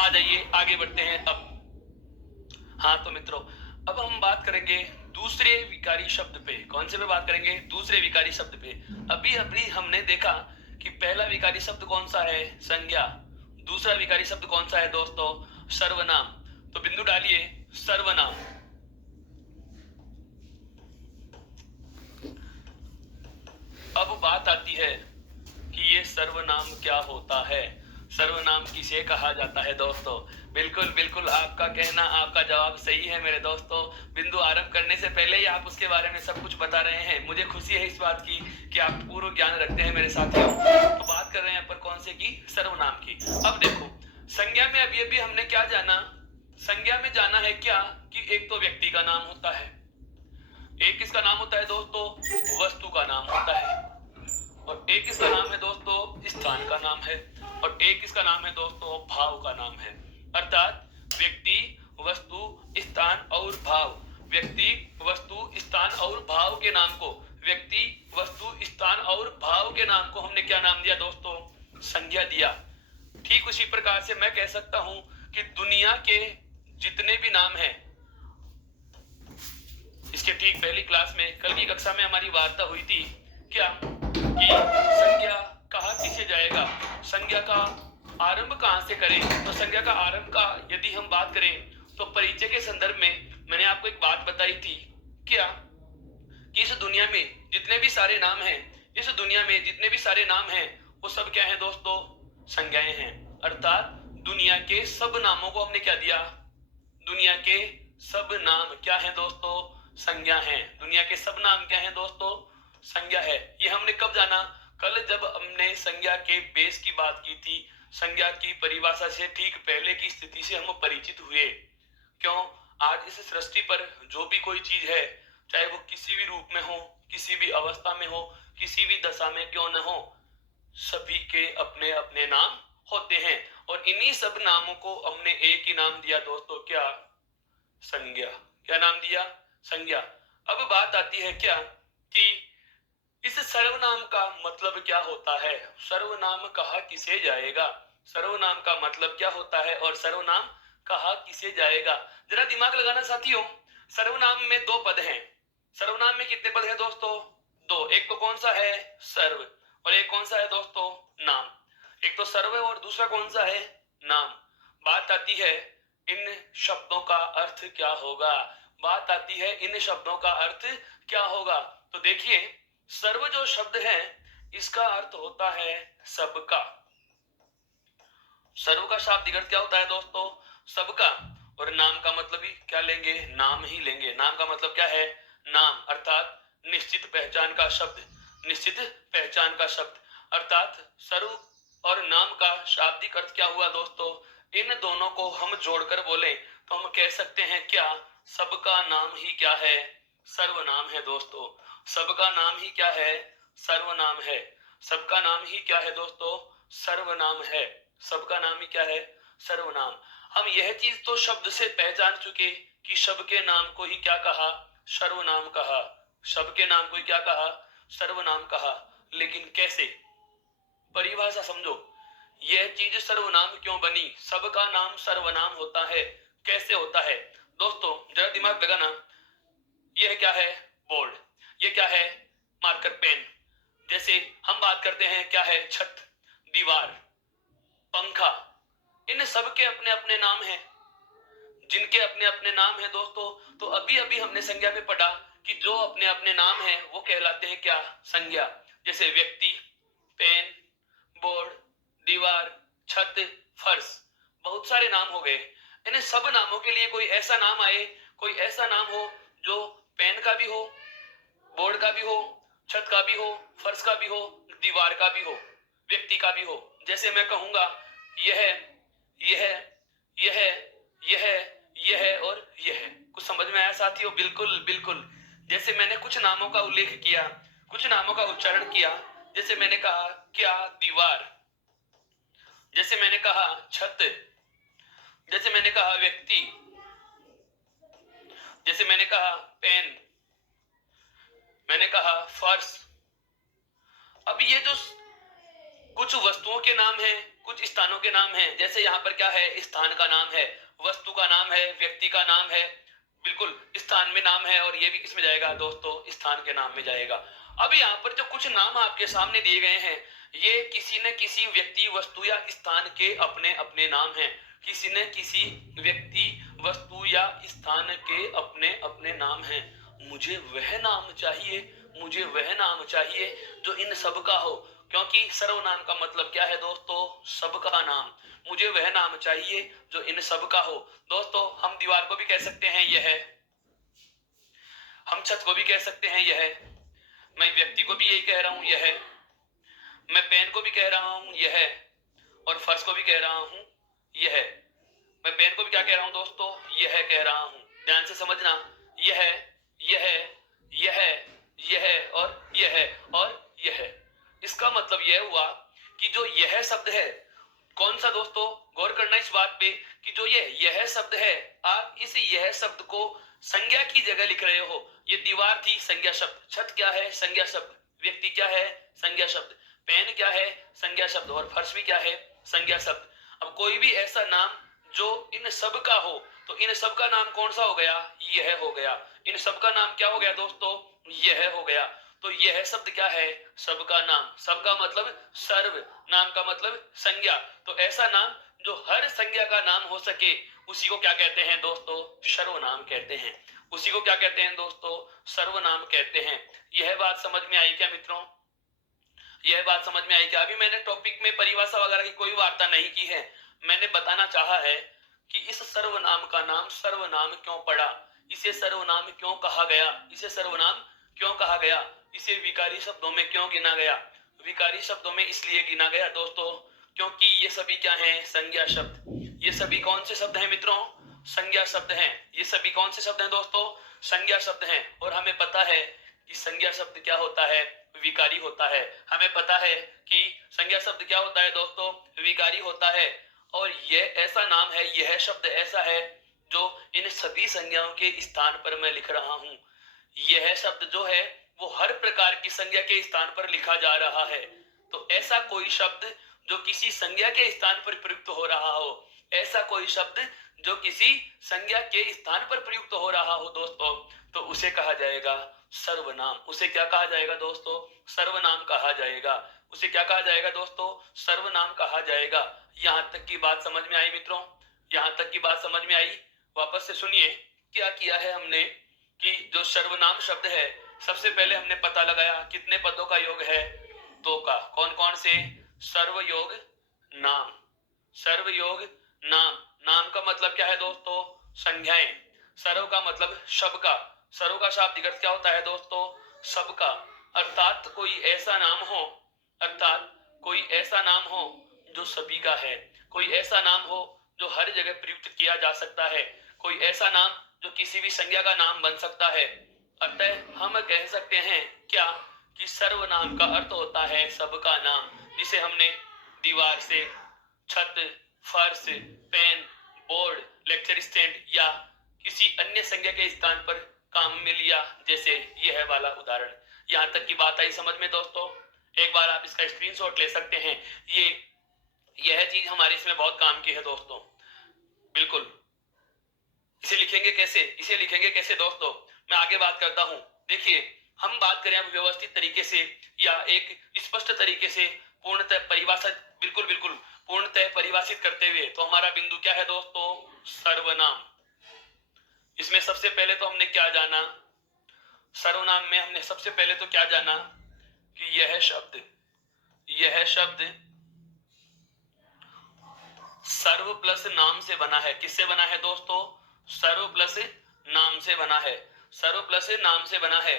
आ जाइए आगे बढ़ते हैं अब। हाँ तो मित्रों, अब हम बात करेंगे दूसरे विकारी शब्द पे। कौन से पे बात करेंगे? दूसरे विकारी शब्द पे। अभी अभी हमने देखा कि पहला विकारी शब्द कौन सा है? संज्ञा। दूसरा विकारी शब्द कौन सा है दोस्तों? सर्वनाम। तो बिंदु डालिए सर्वनाम। अब बात आती है कि ये सर्वनाम क्या होता है, सर्वनाम किसे कहा जाता है दोस्तों? बिल्कुल बिल्कुल, आपका कहना, आपका जवाब सही है मेरे दोस्तों। बिंदु आरंभ करने से पहले ही आप उसके बारे में सब कुछ बता रहे हैं। मुझे खुशी है इस बात की कि आप पूर्ण ज्ञान रखते हैं मेरे साथियों। तो बात कर रहे हैं पर कौन से की? सर्वनाम की। अब देखो, संज्ञा में अभी अभी हमने क्या जाना? संज्ञा में जाना है क्या कि एक तो व्यक्ति का नाम होता है, एक किसका नाम होता है दोस्तों? वस्तु का नाम होता है, और एक किसका नाम है दोस्तों? स्थान का नाम है, और एक किसका नाम है दोस्तों? भाव का नाम है। अर्थात व्यक्ति, वस्तु, स्थान और भाव। व्यक्ति, वस्तु, स्थान और भाव के नाम को, व्यक्ति, वस्तु, स्थान और भाव के नाम को हमने क्या नाम दिया दोस्तों? संज्ञा दिया। ठीक उसी प्रकार से मैं कह सकता हूं कि दुनिया के जितने भी नाम हैं, इसके ठीक पहली क्लास में, कल की कक्षा में हमारी वार्ता हुई थी क्या कि संज्ञा कहा किसे जाएगा, संज्ञा का आरंभ कहां से करें? तो संज्ञा का आरंभ का यदि हम बात करें तो परिचय के संदर्भ में मैंने आपको एक बात बताई थी क्या कि इस दुनिया में जितने भी सारे नाम हैं, इस दुनिया में जितने भी सारे नाम हैं, वो सब क्या है दोस्तों? संज्ञाएं हैं। अर्थात दुनिया के सब नामों को हमने क्या दिया? दुनिया के सब नाम क्या है दोस्तों? संज्ञा है। दुनिया के सब नाम क्या है दोस्तों? संज्ञा है। ये हमने कब जाना? कल जब हमने संज्ञा के बेस की बात की थी, संज्ञा की परिभाषा से ठीक पहले की स्थिति से हम परिचित हुए। क्यों? आज इस सृष्टि पर जो भी कोई चीज है, चाहे वो किसी भी रूप में हो, किसी भी अवस्था में हो, किसी भी दशा में क्यों न हो, सभी के अपने अपने नाम होते हैं, और इन्हीं सब नामों को हमने एक ही नाम दिया दोस्तों, क्या? संज्ञा। क्या नाम दिया? संज्ञा। अब बात आती है क्या कि इस सर्वनाम का मतलब क्या होता है? सर्वनाम कहा किसे जाएगा? सर्वनाम का मतलब क्या होता है और सर्वनाम कहा किसे जाएगा? जरा दिमाग लगाना साथियों। सर्वनाम में दो पद हैं। सर्वनाम में कितने पद हैं दोस्तों? दो। एक तो कौन सा है? सर्व। और एक कौन सा है दोस्तों? नाम। एक तो सर्व है और दूसरा कौन सा है? नाम। बात आती है इन शब्दों का अर्थ क्या होगा? बात आती है इन शब्दों का अर्थ क्या होगा? तो देखिए, सर्व जो शब्द है इसका अर्थ होता है सबका। सर्व का शाब्दिक अर्थ क्या होता है दोस्तों? सबका। और नाम का मतलब ही क्या लेंगे? नाम ही लेंगे। नाम का मतलब क्या है? नाम। अर्थात निश्चित पहचान का शब्द। निश्चित पहचान का शब्द। अर्थात सर्व और नाम का शाब्दिक अर्थ क्या हुआ दोस्तों? इन दोनों को हम जोड़कर बोले तो हम कह सकते हैं क्या? सबका नाम ही क्या है? सर्वनाम है दोस्तों। सबका नाम ही क्या है? सर्वनाम है। सबका नाम ही क्या है दोस्तों? सर्वनाम है। सबका नाम ही क्या है? सर्वनाम। हम यह चीज तो शब्द से पहचान चुके कि शब्द के नाम को ही क्या कहा? सर्वनाम कहा। शब्द के नाम को ही क्या कहा? सर्वनाम कहा। लेकिन कैसे? परिभाषा समझो। यह चीज सर्वनाम क्यों बनी? सबका नाम सर्वनाम होता है, कैसे होता है दोस्तों? जरा दिमाग लगाना। यह क्या है? बोर्ड। यह क्या है? Marker pen. जैसे हम बात करते हैं क्या है? छत, दीवार, पंखा। इन सब के अपने अपने नाम हैं। जिनके अपने अपने नाम हैं दोस्तों, तो अभी अभी हमने संज्ञा में पढ़ा कि जो अपने अपने नाम हैं वो कहलाते हैं क्या? संज्ञा। जैसे व्यक्ति, पेन, बोर्ड, दीवार, छत, फर्श। बहुत सारे नाम हो गए। इन सब नामों के लिए कोई ऐसा नाम आए, कोई ऐसा नाम हो जो पेन का भी हो, बोर्ड का भी हो, छत का भी हो, फर्श का भी हो, दीवार का भी हो, व्यक्ति का भी हो। जैसे मैं कहूंगा यह, यह, यह, यह, यह और यह। कुछ समझ में आया साथियों? बिल्कुल बिल्कुल। जैसे मैंने कुछ नामों का उल्लेख किया, कुछ नामों का उच्चारण किया। जैसे मैंने कहा क्या? दीवार। जैसे मैंने कहा छत। जैसे मैंने कहा व्यक्ति। जैसे मैंने कहा पेन। मैंने कहा फर्श। अब ये जो कुछ वस्तुओं के नाम हैं, कुछ स्थानों के नाम हैं। जैसे यहाँ पर क्या है, स्थान का नाम है, वस्तु का नाम है, व्यक्ति का नाम है, बिल्कुल स्थान में नाम है, और ये भी किसमें जाएगा दोस्तों, स्थान के नाम में जाएगा। अब यहाँ पर जो कुछ नाम आपके सामने दिए गए हैं, ये किसी न किसी व्यक्ति, वस्तु या स्थान के अपने अपने नाम हैं। किसी न किसी व्यक्ति, वस्तु या स्थान के अपने अपने नाम हैं। मुझे वह नाम चाहिए, मुझे वह नाम चाहिए जो इन सब का हो, क्योंकि सर्वनाम का मतलब क्या है दोस्तों, सबका नाम। मुझे वह नाम चाहिए जो इन सब का हो। दोस्तों हम दीवार को भी कह सकते हैं यह, हम छत को भी कह सकते हैं यह, मैं व्यक्ति को भी यही कह रहा हूं यह, मैं पेन को भी कह रहा हूं यह, और फर्श को भी कह रहा हूं यह। मैं पेन को भी क्या कह रहा हूं दोस्तों, यह कह रहा हूं। ध्यान से समझना, यह, यह, यह, यह और यह और यह। इसका मतलब यह हुआ कि जो यह शब्द है, कौन सा दोस्तों, गौर करना इस बात पे कि जो यह शब्द है, आप इस यह शब्द को संज्ञा की जगह लिख रहे हो। ये दीवार थी, संज्ञा शब्द। छत क्या है, संज्ञा शब्द। व्यक्ति क्या है, संज्ञा शब्द। पेन क्या है, संज्ञा शब्द। और फर्श भी क्या है, संज्ञा शब्द। अब कोई भी ऐसा नाम जो इन सब का हो, तो इन सब का नाम कौन सा हो गया, यह हो गया। इन सब का नाम क्या हो गया दोस्तों, यह हो गया। तो यह शब्द क्या है, सबका नाम। सबका मतलब सर्व, नाम का मतलब संज्ञा। तो ऐसा नाम जो हर संज्ञा का नाम हो सके, उसी को क्या कहते हैं दोस्तों, सर्वनाम कहते हैं। उसी को क्या कहते हैं दोस्तों, सर्वनाम कहते हैं। यह बात समझ में आई क्या मित्रों, यह बात समझ में आई क्या। अभी मैंने टॉपिक में परिभाषा वगैरह की कोई वार्ता नहीं की है। मैंने बताना चाहा है कि इस सर्वनाम का नाम सर्वनाम क्यों पड़ा, इसे सर्वनाम क्यों कहा गया, इसे सर्वनाम क्यों कहा गया, इसे विकारी शब्दों में क्यों गिना गया। विकारी शब्दों में इसलिए गिना गया दोस्तों क्योंकि ये सभी क्या हैं, संज्ञा शब्द। ये सभी कौन से शब्द हैं मित्रों, संज्ञा शब्द हैं। ये सभी कौन से शब्द हैं दोस्तों, संज्ञा शब्द हैं। और हमें पता है कि संज्ञा शब्द क्या होता है, विकारी होता है। हमें पता है कि संज्ञा शब्द क्या होता है दोस्तों, विकारी होता है। और यह ऐसा नाम है, यह शब्द ऐसा है जो इन सभी संज्ञाओं के स्थान पर मैं लिख रहा हूं। यह शब्द जो है वो हर प्रकार की संज्ञा के स्थान पर लिखा जा रहा है। तो ऐसा कोई शब्द जो किसी संज्ञा के स्थान पर प्रयुक्त हो रहा हो, ऐसा कोई शब्द जो किसी संज्ञा के स्थान पर प्रयुक्त हो रहा हो दोस्तों, तो उसे कहा जाएगा सर्वनाम। उसे क्या कहा जाएगा दोस्तों, सर्वनाम कहा जाएगा। उसे क्या कहा जाएगा दोस्तों, सर्वनाम कहा जाएगा। यहां तक की बात समझ में आई मित्रों, यहां तक की बात समझ में आई। वापस से सुनिए, क्या किया है हमने कि जो सर्वनाम शब्द है, सबसे पहले हमने पता लगाया कितने पदों का योग है, दो का। कौन कौन से, सर्वयोग नाम, सर्वयोग नाम। नाम का मतलब क्या है दोस्तों, संज्ञाएं। सर्व का मतलब सबका, सर्व का शाब्दिक अर्थ क्या होता है दोस्तों, सबका। अर्थात कोई ऐसा नाम हो, अर्थात कोई ऐसा नाम हो जो सभी का है, कोई ऐसा नाम हो जो हर जगह प्रयुक्त किया जा सकता है, कोई ऐसा नाम जो किसी भी संज्ञा का नाम बन सकता है। अतः हम कह सकते हैं क्या कि सर्वनाम का अर्थ होता है सबका नाम, जिसे हमने दीवार से, छत, फर्श, पेन, बोर्ड, लेक्चर स्टैंड या किसी अन्य संज्ञा के स्थान पर काम में लिया, जैसे यह वाला उदाहरण। यहां तक की बात आई समझ में दोस्तों। एक बार आप इसका स्क्रीनशॉट ले सकते हैं। यह चीज हमारे इसमें बहुत काम की है दोस्तों, बिल्कुल। इसे लिखेंगे कैसे, इसे लिखेंगे कैसे दोस्तों, मैं आगे बात करता हूं। देखिए, हम बात करें अब व्यवस्थित तरीके से या एक स्पष्ट तरीके से, पूर्णतः परिभाषित, बिल्कुल बिल्कुल पूर्णतः परिभाषित करते हुए, तो हमारा बिंदु क्या है दोस्तों, सर्वनाम। इसमें सबसे पहले तो हमने क्या जाना, सर्वनाम में हमने सबसे पहले तो क्या जाना कि यह शब्द सर्व प्लस नाम से बना है। किससे बना है दोस्तों, सर्व प्लस नाम से बना है, सर्व प्लस नाम से बना है।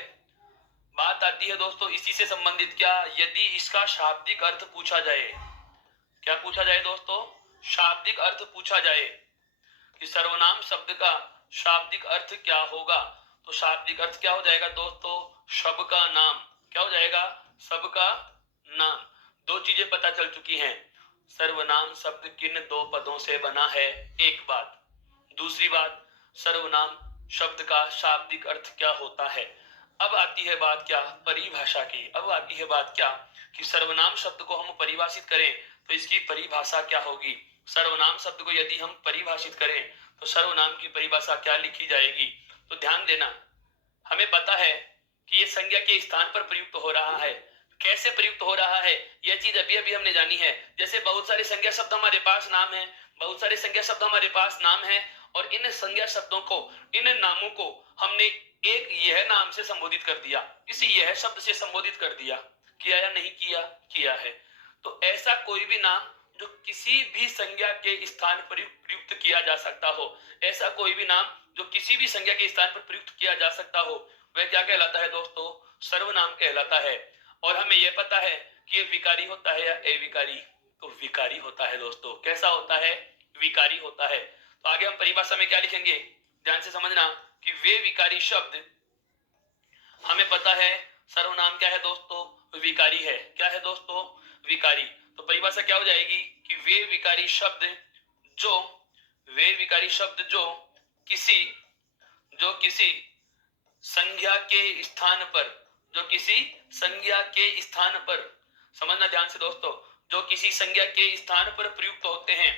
बात आती है दोस्तों इसी से संबंधित, क्या यदि इसका शाब्दिक अर्थ पूछा जाए, क्या पूछा जाए दोस्तों, शाब्दिक अर्थ पूछा जाए कि सर्वनाम शब्द का शाब्दिक अर्थ क्या होगा, तो शाब्दिक अर्थ क्या हो जाएगा दोस्तों, सबका नाम। क्या हो जाएगा, सबका नाम। दो चीजें पता चल चुकी हैं, सर्वनाम शब्द किन दो पदों से बना है, एक बात। दूसरी बात, सर्वनाम शब्द का शाब्दिक अर्थ क्या होता है। अब आती है बात क्या, परिभाषा की। अब आती है बात क्या कि सर्वनाम शब्द को हम परिभाषित करें तो इसकी परिभाषा क्या होगी। सर्वनाम शब्द को यदि हम परिभाषित करें तो सर्वनाम की परिभाषा क्या लिखी जाएगी। तो ध्यान देना, हमें पता है कि ये संज्ञा के स्थान पर प्रयुक्त हो रहा है। कैसे प्रयुक्त हो रहा है यह चीज अभी अभी हमने जानी है। जैसे बहुत सारे संज्ञा शब्द हमारे पास नाम है, बहुत सारे संज्ञा शब्द हमारे पास नाम है, और इन संज्ञा शब्दों को, इन नामों को हमने एक यह नाम से संबोधित कर दिया, इसी यह शब्द से संबोधित कर दिया। किया या नहीं किया? किया है। तो ऐसा कोई भी नाम जो किसी भी संज्ञा के स्थान पर प्रयुक्त किया जा सकता हो, ऐसा कोई भी नाम जो किसी भी संज्ञा के स्थान पर प्रयुक्त किया जा सकता हो, वह क्या कहलाता है दोस्तों? सर्वनाम कहलाता है। और हमें यह पता है कि ये विकारी होता है या अविकारी? तो विकारी होता है दोस्तों। कैसा होता है? विकारी होता है। तो आगे हम परिभाषा में क्या लिखेंगे, ध्यान से समझना कि वे विकारी शब्द, हमें पता है सर्वनाम क्या है दोस्तों? विकारी है। क्या है दोस्तों? विकारी। तो परिभाषा क्या हो जाएगी कि वे विकारी शब्द जो किसी संज्ञा के स्थान पर, जो किसी संज्ञा के स्थान पर, समझना ध्यान से दोस्तों, जो किसी संज्ञा के स्थान पर प्रयुक्त होते हैं,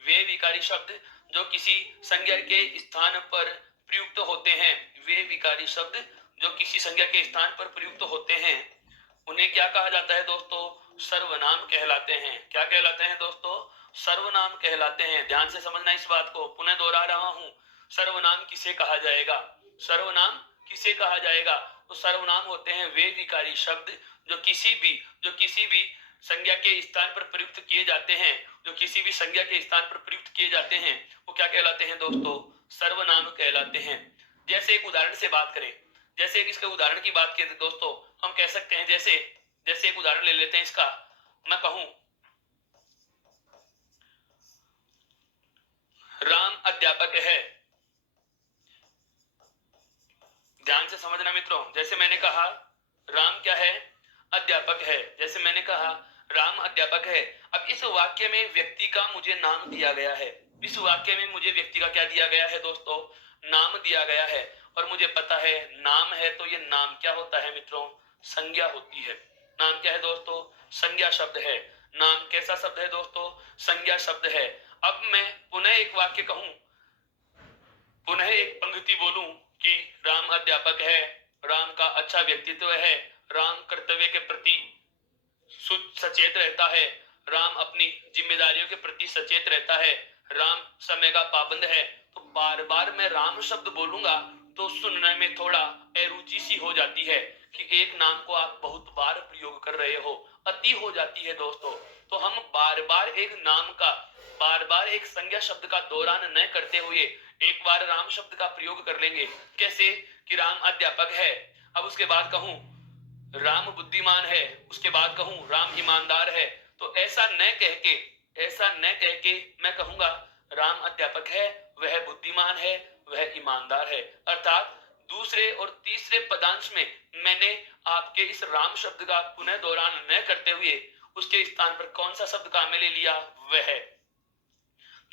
वे विकारी शब्द जो किसी संज्ञा के स्थान पर प्रयुक्त होते हैं, वे विकारी शब्द जो किसी संज्ञा के स्थान पर प्रयुक्त होते हैं, उन्हें क्या कहा जाता है दोस्तों? सर्वनाम कहलाते हैं। क्या कहलाते हैं दोस्तों? सर्वनाम कहलाते हैं। ध्यान से समझना इस बात को, पुनः दोहरा रहा हूं। सर्वनाम किसे कहा जाएगा? सर्वनाम किसे कहा जाएगा? तो सर्वनाम होते हैं वे विकारी शब्द जो किसी भी संज्ञा के स्थान पर प्रयुक्त किए जाते हैं, जो किसी भी संज्ञा के स्थान पर प्रयुक्त किए जाते हैं, वो क्या कहलाते हैं दोस्तों? सर्वनाम कहलाते हैं। जैसे एक उदाहरण से बात करें, जैसे इसके उदाहरण की बात करें दोस्तों, हम कह सकते हैं, जैसे एक उदाहरण ले लेते हैं इसका। मैं कहूं राम अध्यापक है। ध्यान से समझना मित्रों, जैसे मैंने कहा राम क्या है? अध्यापक है। जैसे मैंने कहा राम अध्यापक है। अब इस वाक्य में व्यक्ति का मुझे नाम दिया गया है। इस वाक्य में मुझे व्यक्ति का क्या दिया गया है दोस्तों? नाम दिया गया है। और मुझे पता है नाम है तो ये नाम क्या होता है मित्रों? संज्ञा होती है। नाम क्या है दोस्तों? संज्ञा शब्द है। नाम कैसा शब्द है दोस्तों? संज्ञा शब्द है। अब मैं पुनः एक वाक्य कहूं, पुनः एक पंक्ति बोलूं कि राम अध्यापक है, राम का अच्छा व्यक्तित्व है, राम कर्तव्य के प्रति सचेत रहता है, राम अपनी जिम्मेदारियों के प्रति सचेत रहता है, राम समय का पाबंद है, तो बार बार मैं राम शब्द बोलूंगा तो सुनने में थोड़ा अरुचि सी हो जाती है कि एक नाम को आप बहुत बार प्रयोग कर रहे हो, अति हो जाती है दोस्तों। तो हम बार बार एक नाम का, बार बार एक संज्ञा शब्द का दोहरान न करते हुए एक बार राम शब्द का प्रयोग कर लेंगे। कैसे? कि राम अध्यापक है, अब उसके बाद कहूं राम बुद्धिमान है, उसके बाद कहूं राम ईमानदार है, तो ऐसा न कह के मैं कहूंगा राम अध्यापक है, वह बुद्धिमान है, वह ईमानदार है। अर्थात दूसरे और तीसरे पदांश में मैंने आपके इस राम शब्द का पुनः दोहरान न करते हुए उसके स्थान पर कौन सा शब्द काम में ले लिया? वह।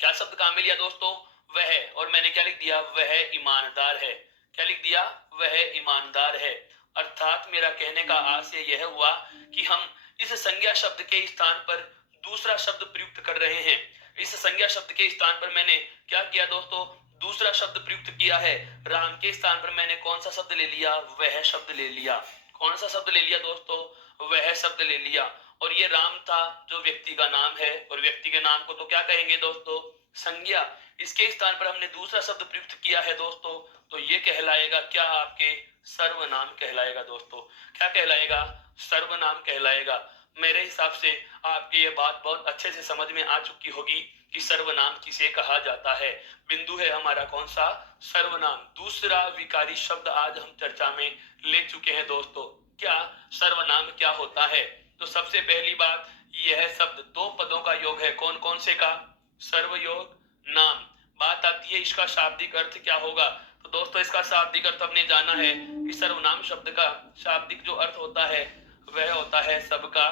क्या शब्द काम में लिया दोस्तों? वह। और मैंने क्या लिख दिया? वह ईमानदार है। क्या लिख दिया? वह ईमानदार है। अर्थात मेरा कहने का आशय यह हुआ कि हम इस संज्ञा शब्द के स्थान पर दूसरा शब्द प्रयुक्त कर रहे हैं। इस संज्ञा शब्द के स्थान पर मैंने क्या किया दोस्तों? दूसरा शब्द प्रयुक्त किया है। राम के स्थान पर मैंने कौन सा शब्द ले लिया? वह शब्द ले लिया। कौन सा शब्द ले लिया दोस्तों? वह शब्द ले लिया। और ये राम था जो व्यक्ति का नाम है, और व्यक्ति के नाम को तो क्या कहेंगे दोस्तों? संज्ञा। इसके स्थान पर हमने दूसरा शब्द प्रयुक्त किया है दोस्तों, तो ये कहलाएगा क्या? आपके सर्वनाम कहलाएगा दोस्तों। क्या कहलाएगा? सर्वनाम कहलाएगा। मेरे हिसाब से आपके ये बात बहुत अच्छे से समझ में आ चुकी होगी कि सर्वनाम किसे कहा जाता है। बिंदु है हमारा कौन सा? सर्वनाम। दूसरा विकारी शब्द आज हम चर्चा में ले चुके हैं दोस्तों। क्या सर्वनाम क्या होता है? तो सबसे पहली बात, यह शब्द दो पदों का योग है। कौन कौन से का? सर्वयोग नाम। बात आती है इसका शाब्दिक अर्थ क्या होगा? तो दोस्तों इसका शाब्दिक अर्थ हमने जाना है कि सर्वनाम शब्द का शाब्दिक जो अर्थ होता है वह होता है सबका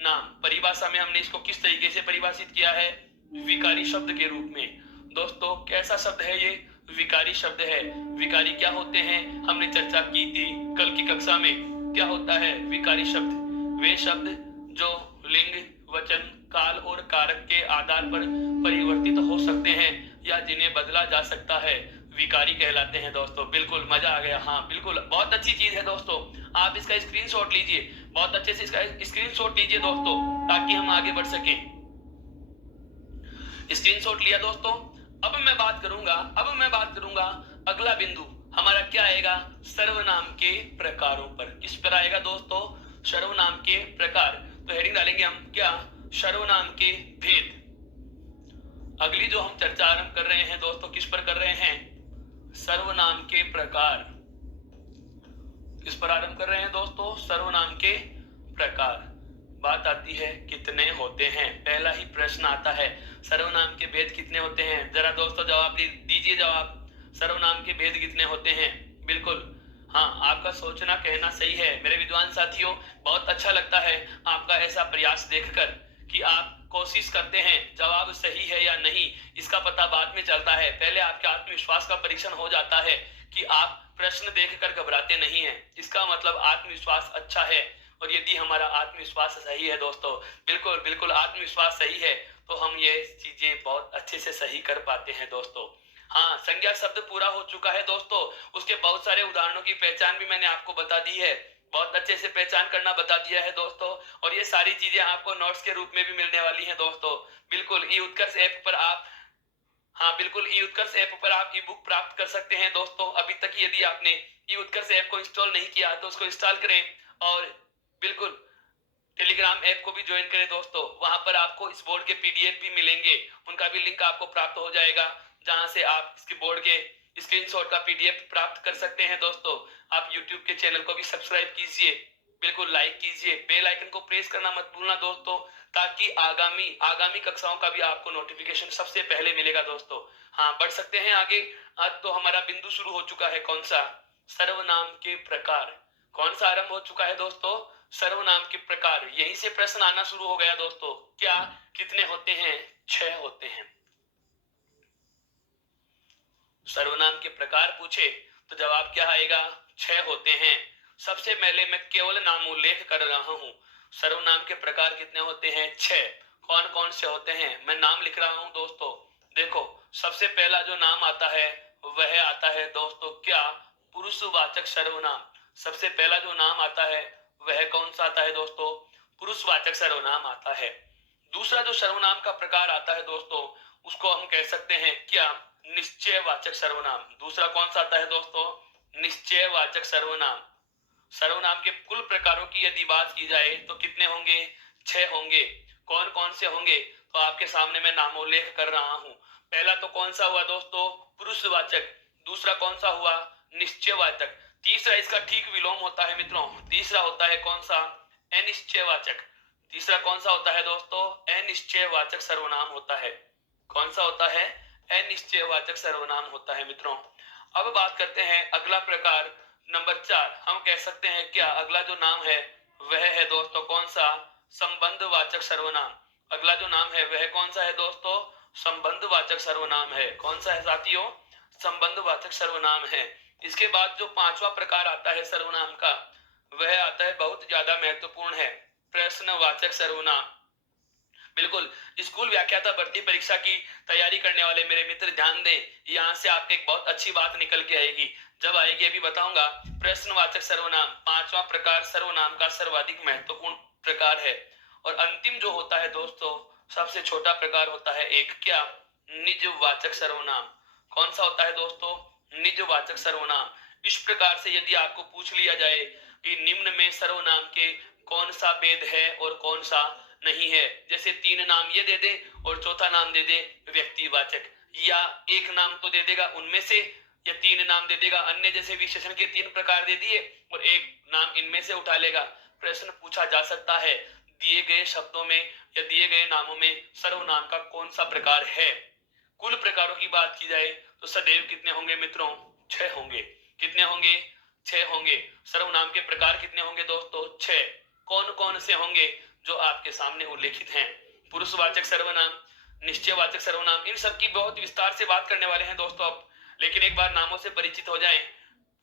नाम। परिभाषा में हमने इसको किस तरीके से परिभाषित किया है? विकारी शब्द के रूप में। दोस्तों कैसा शब्द है ये? विकारी शब्द है। विकारी क्या होते हैं हमने चर्चा की थी कल की कक्षा में। क्या होता है विकारी शब्द? वे शब्द जो लिंग, वचन, काल और कारक के आधार पर परिवर्तित हो सकते हैं या जिन्हें बदला जा सकता है, विकारी कहलाते हैं दोस्तों। बिल्कुल मजा आ गया। हाँ बिल्कुल, बहुत अच्छी चीज है दोस्तों। आप इसका स्क्रीनशॉट लीजिए, बहुत अच्छे से इसका स्क्रीनशॉट लीजिए दोस्तों, ताकि हम आगे बढ़ सकें। स्क्रीनशॉट लिया दोस्तों। अब मैं बात करूंगा अगला बिंदु हमारा क्या आएगा? सर्वनाम के प्रकारों पर। किस पर आएगा दोस्तों? सर्वनाम के प्रकार। तो हेडिंग डालेंगे हम क्या? सर्वनाम के भेद। अगली जो हम चर्चा आरंभ कर रहे हैं दोस्तों, किस पर कर रहे हैं? सर्वनाम के प्रकार। किस पर आरंभ कर रहे हैं दोस्तों? सर्वनाम के प्रकार। बात आती है कितने होते हैं। पहला ही प्रश्न आता है, सर्वनाम के भेद कितने होते हैं? जरा दोस्तों जवाब दीजिए। जवाब, सर्वनाम के भेद कितने होते हैं? बिल्कुल, हाँ आपका सोचना कहना सही है मेरे विद्वान साथियों। बहुत अच्छा लगता है आपका ऐसा प्रयास देखकर कि आप कोशिश करते हैं। जवाब सही है या नहीं इसका पता बाद में चलता है, पहले आपके आत्मविश्वास का परीक्षण हो जाता है कि आप प्रश्न देखकर घबराते नहीं हैं। इसका मतलब आत्मविश्वास अच्छा है। और यदि हमारा आत्मविश्वास सही है दोस्तों, बिल्कुल बिल्कुल आत्मविश्वास सही है, तो हम ये चीजें बहुत अच्छे से सही कर पाते हैं दोस्तों। हाँ, संज्ञा शब्द पूरा हो चुका है दोस्तों। उसके बहुत सारे उदाहरणों की पहचान भी मैंने आपको बता दी है, बहुत अच्छे से पहचान करना बता दिया है दोस्तों। और ये सारी चीजें आपको नोट्स के रूप में भी मिलने वाली हैं दोस्तों। बिल्कुल ई उत्कर्ष ऐप पर आप, हाँ बिल्कुल ई उत्कर्ष ऐप पर आप ई बुक प्राप्त कर सकते हैं दोस्तों। अभी तक यदि आपने ई उत्कर्ष ऐप को इंस्टॉल नहीं किया तो उसको इंस्टॉल करें, और बिल्कुल टेलीग्राम ऐप को भी ज्वाइन करें दोस्तों। वहां पर आपको इस बोर्ड के पीडीएफ भी मिलेंगे, उनका भी लिंक आपको प्राप्त हो जाएगा, जहां से आप इसके बोर्ड के स्क्रीनशॉट का पीडीएफ प्राप्त कर सकते हैं दोस्तों। आप यूट्यूब के चैनल को भी सब्सक्राइब कीजिए, बिल्कुल लाइक कीजिए, बेल आइकन को प्रेस करना मत भूलना दोस्तों, ताकि आगामी कक्षाओं का भी आपको नोटिफिकेशन सबसे पहले मिलेगा दोस्तों। हाँ बढ़ सकते हैं आगे। आज तो हमारा बिंदु शुरू हो चुका है, कौन सा? सर्वनाम के प्रकार। कौन सा आरंभ हो चुका है दोस्तों? सर्वनाम के प्रकार। यहीं से प्रश्न आना शुरू हो गया दोस्तों। क्या कितने होते हैं? 6 होते हैं। सर्वनाम के प्रकार पूछे तो जवाब क्या आएगा? 6 होते हैं। सबसे पहले मैं केवल नामोल्लेख कर रहा हूं। सर्वनाम के प्रकार कितने होते हैं? 6। कौन कौन से होते हैं मैं नाम लिख रहा हूं दोस्तों। देखो, सबसे पहला जो नाम आता है वह आता है दोस्तों क्या? पुरुषवाचक सर्वनाम। सबसे पहला जो नाम आता है वह कौन सा आता है दोस्तों? पुरुषवाचक सर्वनाम आता है। दूसरा जो सर्वनाम का प्रकार आता है दोस्तों, उसको हम कह सकते हैं क्या? निश्चयवाचक सर्वनाम। दूसरा कौन सा आता है दोस्तों? निश्चयवाचक सर्वनाम। सर्वनाम के कुल प्रकारों की यदि बात की जाए तो कितने होंगे? 6 होंगे। कौन कौन से होंगे? तो आपके सामने मैं नामोल्लेख कर रहा हूं। पहला तो कौन सा हुआ दोस्तों? पुरुषवाचक। दूसरा कौन सा हुआ? निश्चयवाचक। तीसरा इसका ठीक विलोम होता है मित्रों, तीसरा होता है कौन सा? अनिश्चयवाचक। तीसरा कौन सा होता है दोस्तों? अनिश्चयवाचक सर्वनाम होता है। कौन सा होता है? अनिश्चयवाचक सर्वनाम होता है मित्रों। अब बात करते हैं अगला प्रकार नंबर 4। हम कह सकते हैं क्या? अगला जो नाम है वह है दोस्तों कौन सा? संबंधवाचक सर्वनाम। अगला जो नाम है वह कौन सा है दोस्तों? संबंधवाचक सर्वनाम है। कौन सा है साथियों? संबंधवाचक सर्वनाम है। इसके बाद जो 5वां प्रकार आता है सर्वनाम का, वह आता है बहुत ज्यादा महत्वपूर्ण है, प्रश्नवाचक सर्वनाम। बिल्कुल, स्कूल व्याख्याता भर्ती परीक्षा की तैयारी करने वाले मेरे मित्र ध्यान दें, यहाँ से आपको एक बहुत अच्छी बात निकल के आएगी। जब आएगी अभी बताऊंगा। प्रश्नवाचक सर्वनाम 5वां प्रकार सर्वनाम का सर्वाधिक महत्वपूर्ण प्रकार है। और अंतिम जो होता है दोस्तों, सबसे छोटा प्रकार होता है एक क्या? निजवाचक सर्वनाम। कौन सा होता है दोस्तों? निजवाचक सर्वनाम। इस प्रकार से यदि आपको पूछ लिया जाए कि निम्न में सर्वनाम के कौन सा भेद है और कौन सा नहीं है, जैसे 3 नाम ये दे दे और चौथा नाम दे दे व्यक्तिवाचक, या एक नाम तो दे देगा उनमें से, या 3 नाम दे देगा अन्य, जैसे विशेषण के 3 प्रकार दे दिए और एक नाम इनमें से उठा लेगा। प्रश्न पूछा जा सकता है दिए गए शब्दों में या दिए गए नामों में सर्वनाम का कौन सा प्रकार है। कुल प्रकारों की बात की जाए तो सदैव कितने होंगे मित्रों? 6 होंगे। कितने होंगे? 6 होंगे। सर्वनाम के प्रकार कितने होंगे दोस्तों? 6। कौन कौन से होंगे? जो आपके सामने उल्लेखित हैं। पुरुषवाचक सर्वनाम, निश्चयवाचक सर्वनाम, इन सब की बहुत विस्तार से बात करने वाले हैं दोस्तों अब लेकिन एक बार नामों से परिचित हो जाएं,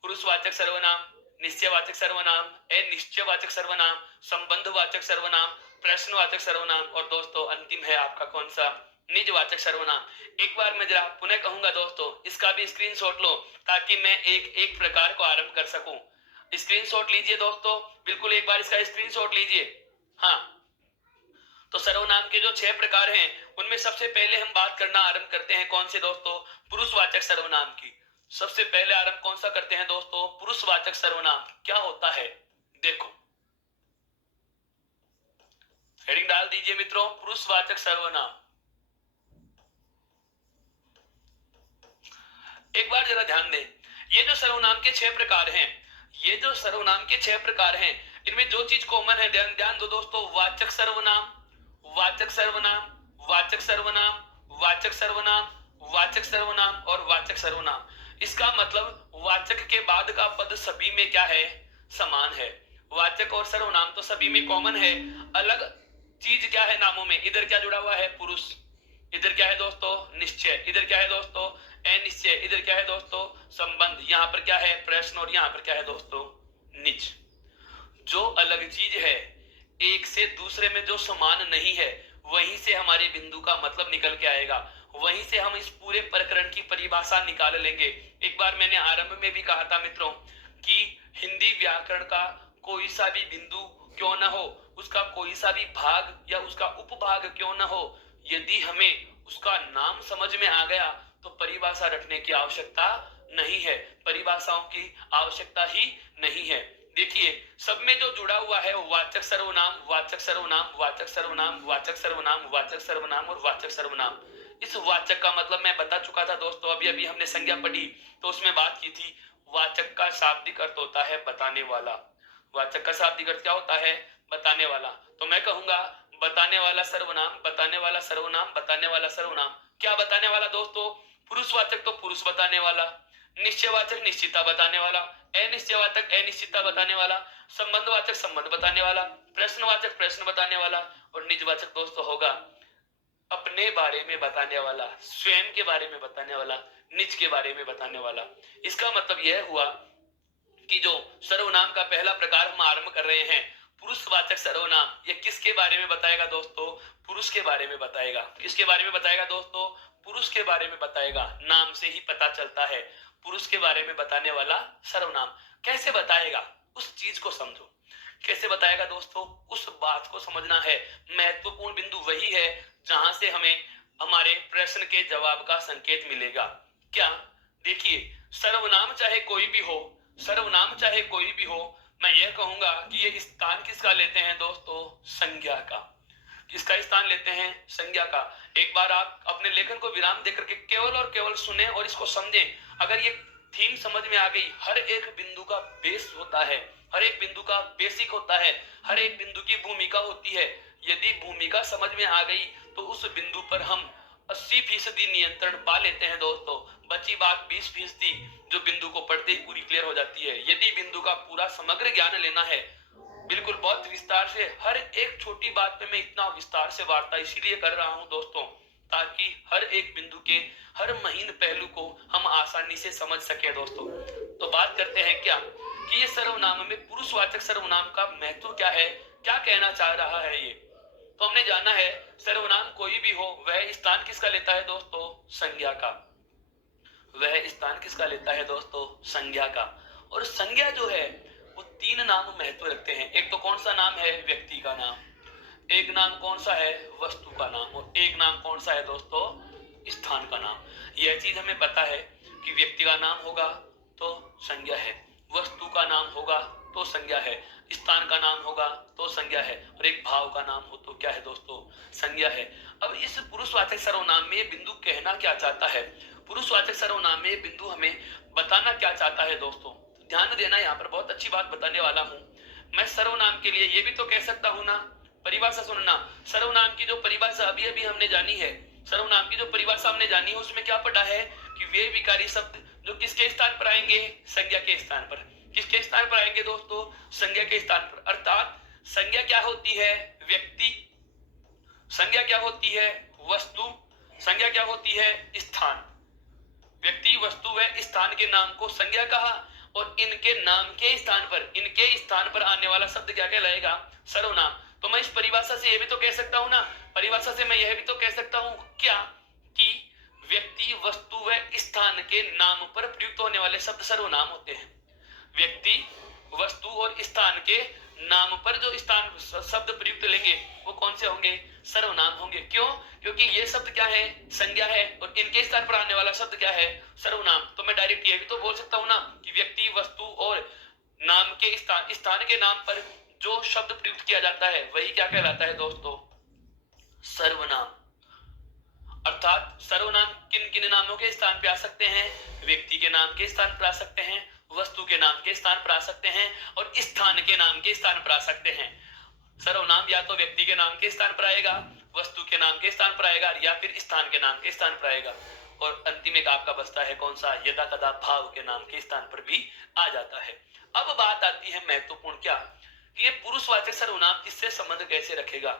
पुरुषवाचक सर्वनाम, निश्चयवाचक सर्वनाम, अनिश्चयवाचक सर्वनाम, संबंधवाचक सर्वनाम, प्रश्नवाचक सर्वनाम, और दोस्तों अंतिम है आपका कौन सा, निजवाचक सर्वनाम। एक बार मैं जरा पुनः कहूंगा दोस्तों, इसका भी स्क्रीनशॉट लो ताकि मैं एक एक प्रकार को आरंभ कर सकूं। स्क्रीनशॉट लीजिए दोस्तों, बिल्कुल एक बार इसका स्क्रीनशॉट लीजिए। हाँ, तो सर्वनाम के जो 6 प्रकार हैं उनमें सबसे पहले हम बात करना आरंभ करते हैं कौन से दोस्तों, पुरुषवाचक सर्वनाम की। सबसे पहले आरंभ कौन सा करते हैं दोस्तों, पुरुषवाचक सर्वनाम। क्या होता है देखो, हेडिंग डाल दीजिए मित्रों, पुरुषवाचक सर्वनाम। एक बार जरा ध्यान दें, ये जो सर्वनाम के 6 प्रकार हैं, ये जो सर्वनाम के 6 प्रकार हैं, इनमें जो चीज कॉमन है, ध्यान ध्यान दो दोस्तों, वाचक सर्वनाम, वाचक सर्वनाम, वाचक सर्वनाम, वाचक सर्वनाम, वाचक सर्वनाम और वाचक सर्वनाम। इसका मतलब वाचक के बाद का पद सभी में क्या है, समान है। वाचक और सर्वनाम तो सभी में कॉमन है, अलग चीज क्या है नामों में, इधर क्या जुड़ा हुआ है, पुरुष, इधर क्या है दोस्तों, निश्चय, इधर क्या है दोस्तों, अनिश्चय, इधर क्या है दोस्तों, संबंध, यहाँ पर क्या है, प्रश्न, और यहाँ पर क्या है दोस्तों, निज। जो अलग चीज है, एक से दूसरे में जो समान नहीं है, वहीं से हमारे बिंदु का मतलब निकल के आएगा, वहीं से हम इस पूरे प्रकरण की परिभाषा निकाल लेंगे। एक बार मैंने आरंभ में भी कहा था मित्रों कि हिंदी व्याकरण का कोई सा भी बिंदु क्यों न हो, उसका कोई सा भी भाग या उसका उपभाग क्यों न हो, यदि हमें उसका नाम समझ में आ गया तो परिभाषा रखने की आवश्यकता नहीं है, परिभाषाओं की आवश्यकता ही नहीं है। देखिए, सब में जो जुड़ा हुआ है वो वाचक सर्वनाम, वाचक सर्वनाम, वाचक सर्वनाम, वाचक सर्वनाम, वाचक सर्वनाम और वाचक सर्वनाम। इस वाचक का मतलब मैं बता चुका था दोस्तों, अभी अभी हमने संज्ञा पढ़ी तो उसमें बात की थी। वाचक का शाब्दिक अर्थ होता है बताने वाला। वाचक का शाब्दिक अर्थ क्या होता है, बताने वाला। तो मैं कहूंगा बताने वाला सर्वनाम, बताने वाला सर्वनाम, बताने वाला सर्वनाम। क्या बताने वाला दोस्तों, पुरुषवाचक तो पुरुष बताने वाला, निश्चयवाचक निश्चितता बताने वाला, अनिश्चयवाचक अनिश्चितता बताने वाला, संबंधवाचक संबंध बताने वाला, प्रश्नवाचक प्रश्न बताने वाला, और निजवाचक दोस्तों होगा अपने बारे में बताने वाला, स्वयं के बारे में बताने वाला, निज के बारे में बताने वाला। इसका मतलब यह हुआ कि जो सर्वनाम का पहला प्रकार हम आरंभ कर रहे हैं, पुरुषवाचक सर्वनाम, ये किसके बारे में बताएगा दोस्तों, पुरुष के बारे में बताएगा। किसके बारे में बताएगा दोस्तों, पुरुष के बारे में बताएगा। नाम से ही पता चलता है, पुरुष के बारे में बताने वाला सर्वनाम। कैसे बताएगा, उस चीज को समझो। कैसे बताएगा दोस्तों, उस बात को समझना है। महत्वपूर्ण बिंदु वही है जहां से हमें हमारे प्रश्न के जवाब का संकेत मिलेगा। क्या, देखिए, सर्वनाम चाहे कोई भी हो, सर्वनाम चाहे कोई भी हो, मैं यह कहूंगा कि ये स्थान किसका लेते हैं दोस्तों, संज्ञा का। किसका स्थान लेते हैं, संज्ञा का। एक बार आप अपने लेखन को विराम देकर के केवल और केवल सुने और इसको समझें। अगर ये थीम समझ में आ गई, हर एक बिंदु का बेस होता है, हर एक बिंदु का बेसिक होता है, हर एक बिंदु की भूमिका होती है। यदि भूमिका समझ में आ गई तो उस बिंदु पर हम 80% नियंत्रण पा लेते हैं दोस्तों। बची बात 20% जो बिंदु को पढ़ते ही पूरी क्लियर हो जाती है। यदि बिंदु का पूरा समग्र ज्ञान लेना है, बिल्कुल बहुत विस्तार से, हर एक छोटी बात पे मैं इतना विस्तार से वार्ता इसीलिए कर रहा हूं दोस्तों, ताकि हर एक बिंदु के हर महीन पहलू को हम आसानी से समझ सके दोस्तों। तो बात करते हैं क्या कि ये सर्वनाम में पुरुषवाचक सर्वनाम का महत्व क्या है, क्या कहना चाह रहा है ये। तो हमने जाना है सर्वनाम कोई भी हो, वह स्थान किसका लेता है दोस्तों, संज्ञा का। वह स्थान किसका लेता है दोस्तों, संज्ञा का। और संज्ञा जो है वो 3 नाम महत्व रखते हैं। एक तो कौन सा नाम है, व्यक्ति का नाम, एक नाम कौन सा है, वस्तु का नाम, और एक नाम कौन सा है दोस्तों, स्थान का नाम। यह चीज हमें पता है कि व्यक्ति का नाम होगा तो संज्ञा है, वस्तु का नाम होगा तो संज्ञा है, स्थान का नाम होगा तो संज्ञा है, और एक भाव का नाम हो तो क्या है दोस्तों, संज्ञा है। अब इस पुरुषवाचक सर्वनाम में बिंदु कहना क्या चाहता है, पुरुषवाचक सर्वनाम में बिंदु हमें बताना क्या चाहता है दोस्तों। ध्यान देना, यहाँ पर बहुत अच्छी बात बताने वाला हूं मैं। सर्वनाम के लिए ये भी तो कह सकता हूं ना, परिभाषा सुनना। सर्वनाम की जो परिभाषा अभी अभी हमने जानी है, सर्वनाम की जो परिभाषा हमने जानी है, उसमें क्या पढ़ा है कि वे विकारी शब्द जो किसके स्थान पर आएंगे, संज्ञा के स्थान पर। किसके स्थान पर आएंगे दोस्तों, संज्ञा के स्थान पर। अर्थात संज्ञा क्या होती है, व्यक्ति, संज्ञा क्या होती है, वस्तु, संज्ञा क्या होती है, स्थान। व्यक्ति, वस्तु व स्थान के नाम को संज्ञा कहा, और इनके नाम के स्थान पर, इनके स्थान पर आने वाला शब्द क्या कहलाएगा? सर्वनाम। तो मैं इस परिभाषा से यह भी तो कह सकता हूं ना, परिभाषा से मैं यह भी तो कह सकता हूं क्या, कि व्यक्ति, वस्तु व स्थान के नाम पर प्रयुक्त होने वाले शब्द सर्वनाम होते हैं। व्यक्ति, वस्तु और स्थान के नाम पर जो स्थान शब्द प्रयुक्त लेंगे वो कौन से होंगे? सर्वनाम होंगे। क्यों? क्योंकि ये शब्द क्या है? संज्ञा है, और इनके स्थान पर आने वाला शब्द क्या है? सर्वनाम। तो मैं डायरेक्ट ये भी तो बोल सकता हूं ना कि व्यक्ति, वस्तु और नाम के स्थान के नाम पर जो शब्द प्रयुक्त किया जाता है वही क्या कहलाता है दोस्तों? सर्वनाम। अर्थात सर्वनाम किन किन नामों के स्थान पे आ सकते हैं? व्यक्ति के नाम के स्थान पर आ सकते हैं, वस्तु के नाम के स्थान पर आ सकते हैं, और स्थान के नाम के स्थान पर आ सकते हैं। सर्वनाम या तो व्यक्ति के नाम के स्थान पर आएगा, वस्तु के नाम के स्थान पर आएगा, या फिर स्थान के नाम के स्थान पर आएगा। और अंतिम एक आपका बचता है कौन सा? यदा कदा भाव के नाम के स्थान पर भी आ जाता है। अब बात आती है महत्वपूर्ण, क्या कि ये पुरुषवाचक सर्वनाम इससे संबंध कैसे रखेगा?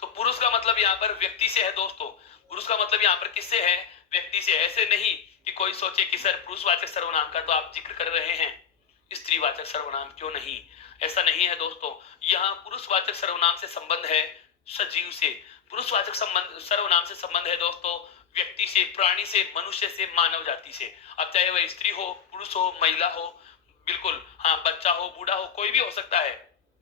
तो पुरुष का मतलब यहाँ पर व्यक्ति से है दोस्तों। पुरुष का मतलब यहाँ पर किससे है? व्यक्ति से। ऐसे नहीं कि कोई सोचे कि सर पुरुषवाचक सर्वनाम का तो आप जिक्र कर रहे हैं, स्त्रीवाचक सर्वनाम क्यों नहीं? ऐसा नहीं है दोस्तों। यहाँ पुरुषवाचक सर्वनाम से संबंध है सजीव से, पुरुषवाचक सर्वनाम से संबंध है दोस्तों व्यक्ति से, प्राणी से, मनुष्य से, मानव जाति से। अब चाहे वह स्त्री हो, पुरुष हो, महिला हो, बिल्कुल हाँ, बच्चा हो, बूढ़ा हो, कोई भी हो सकता है,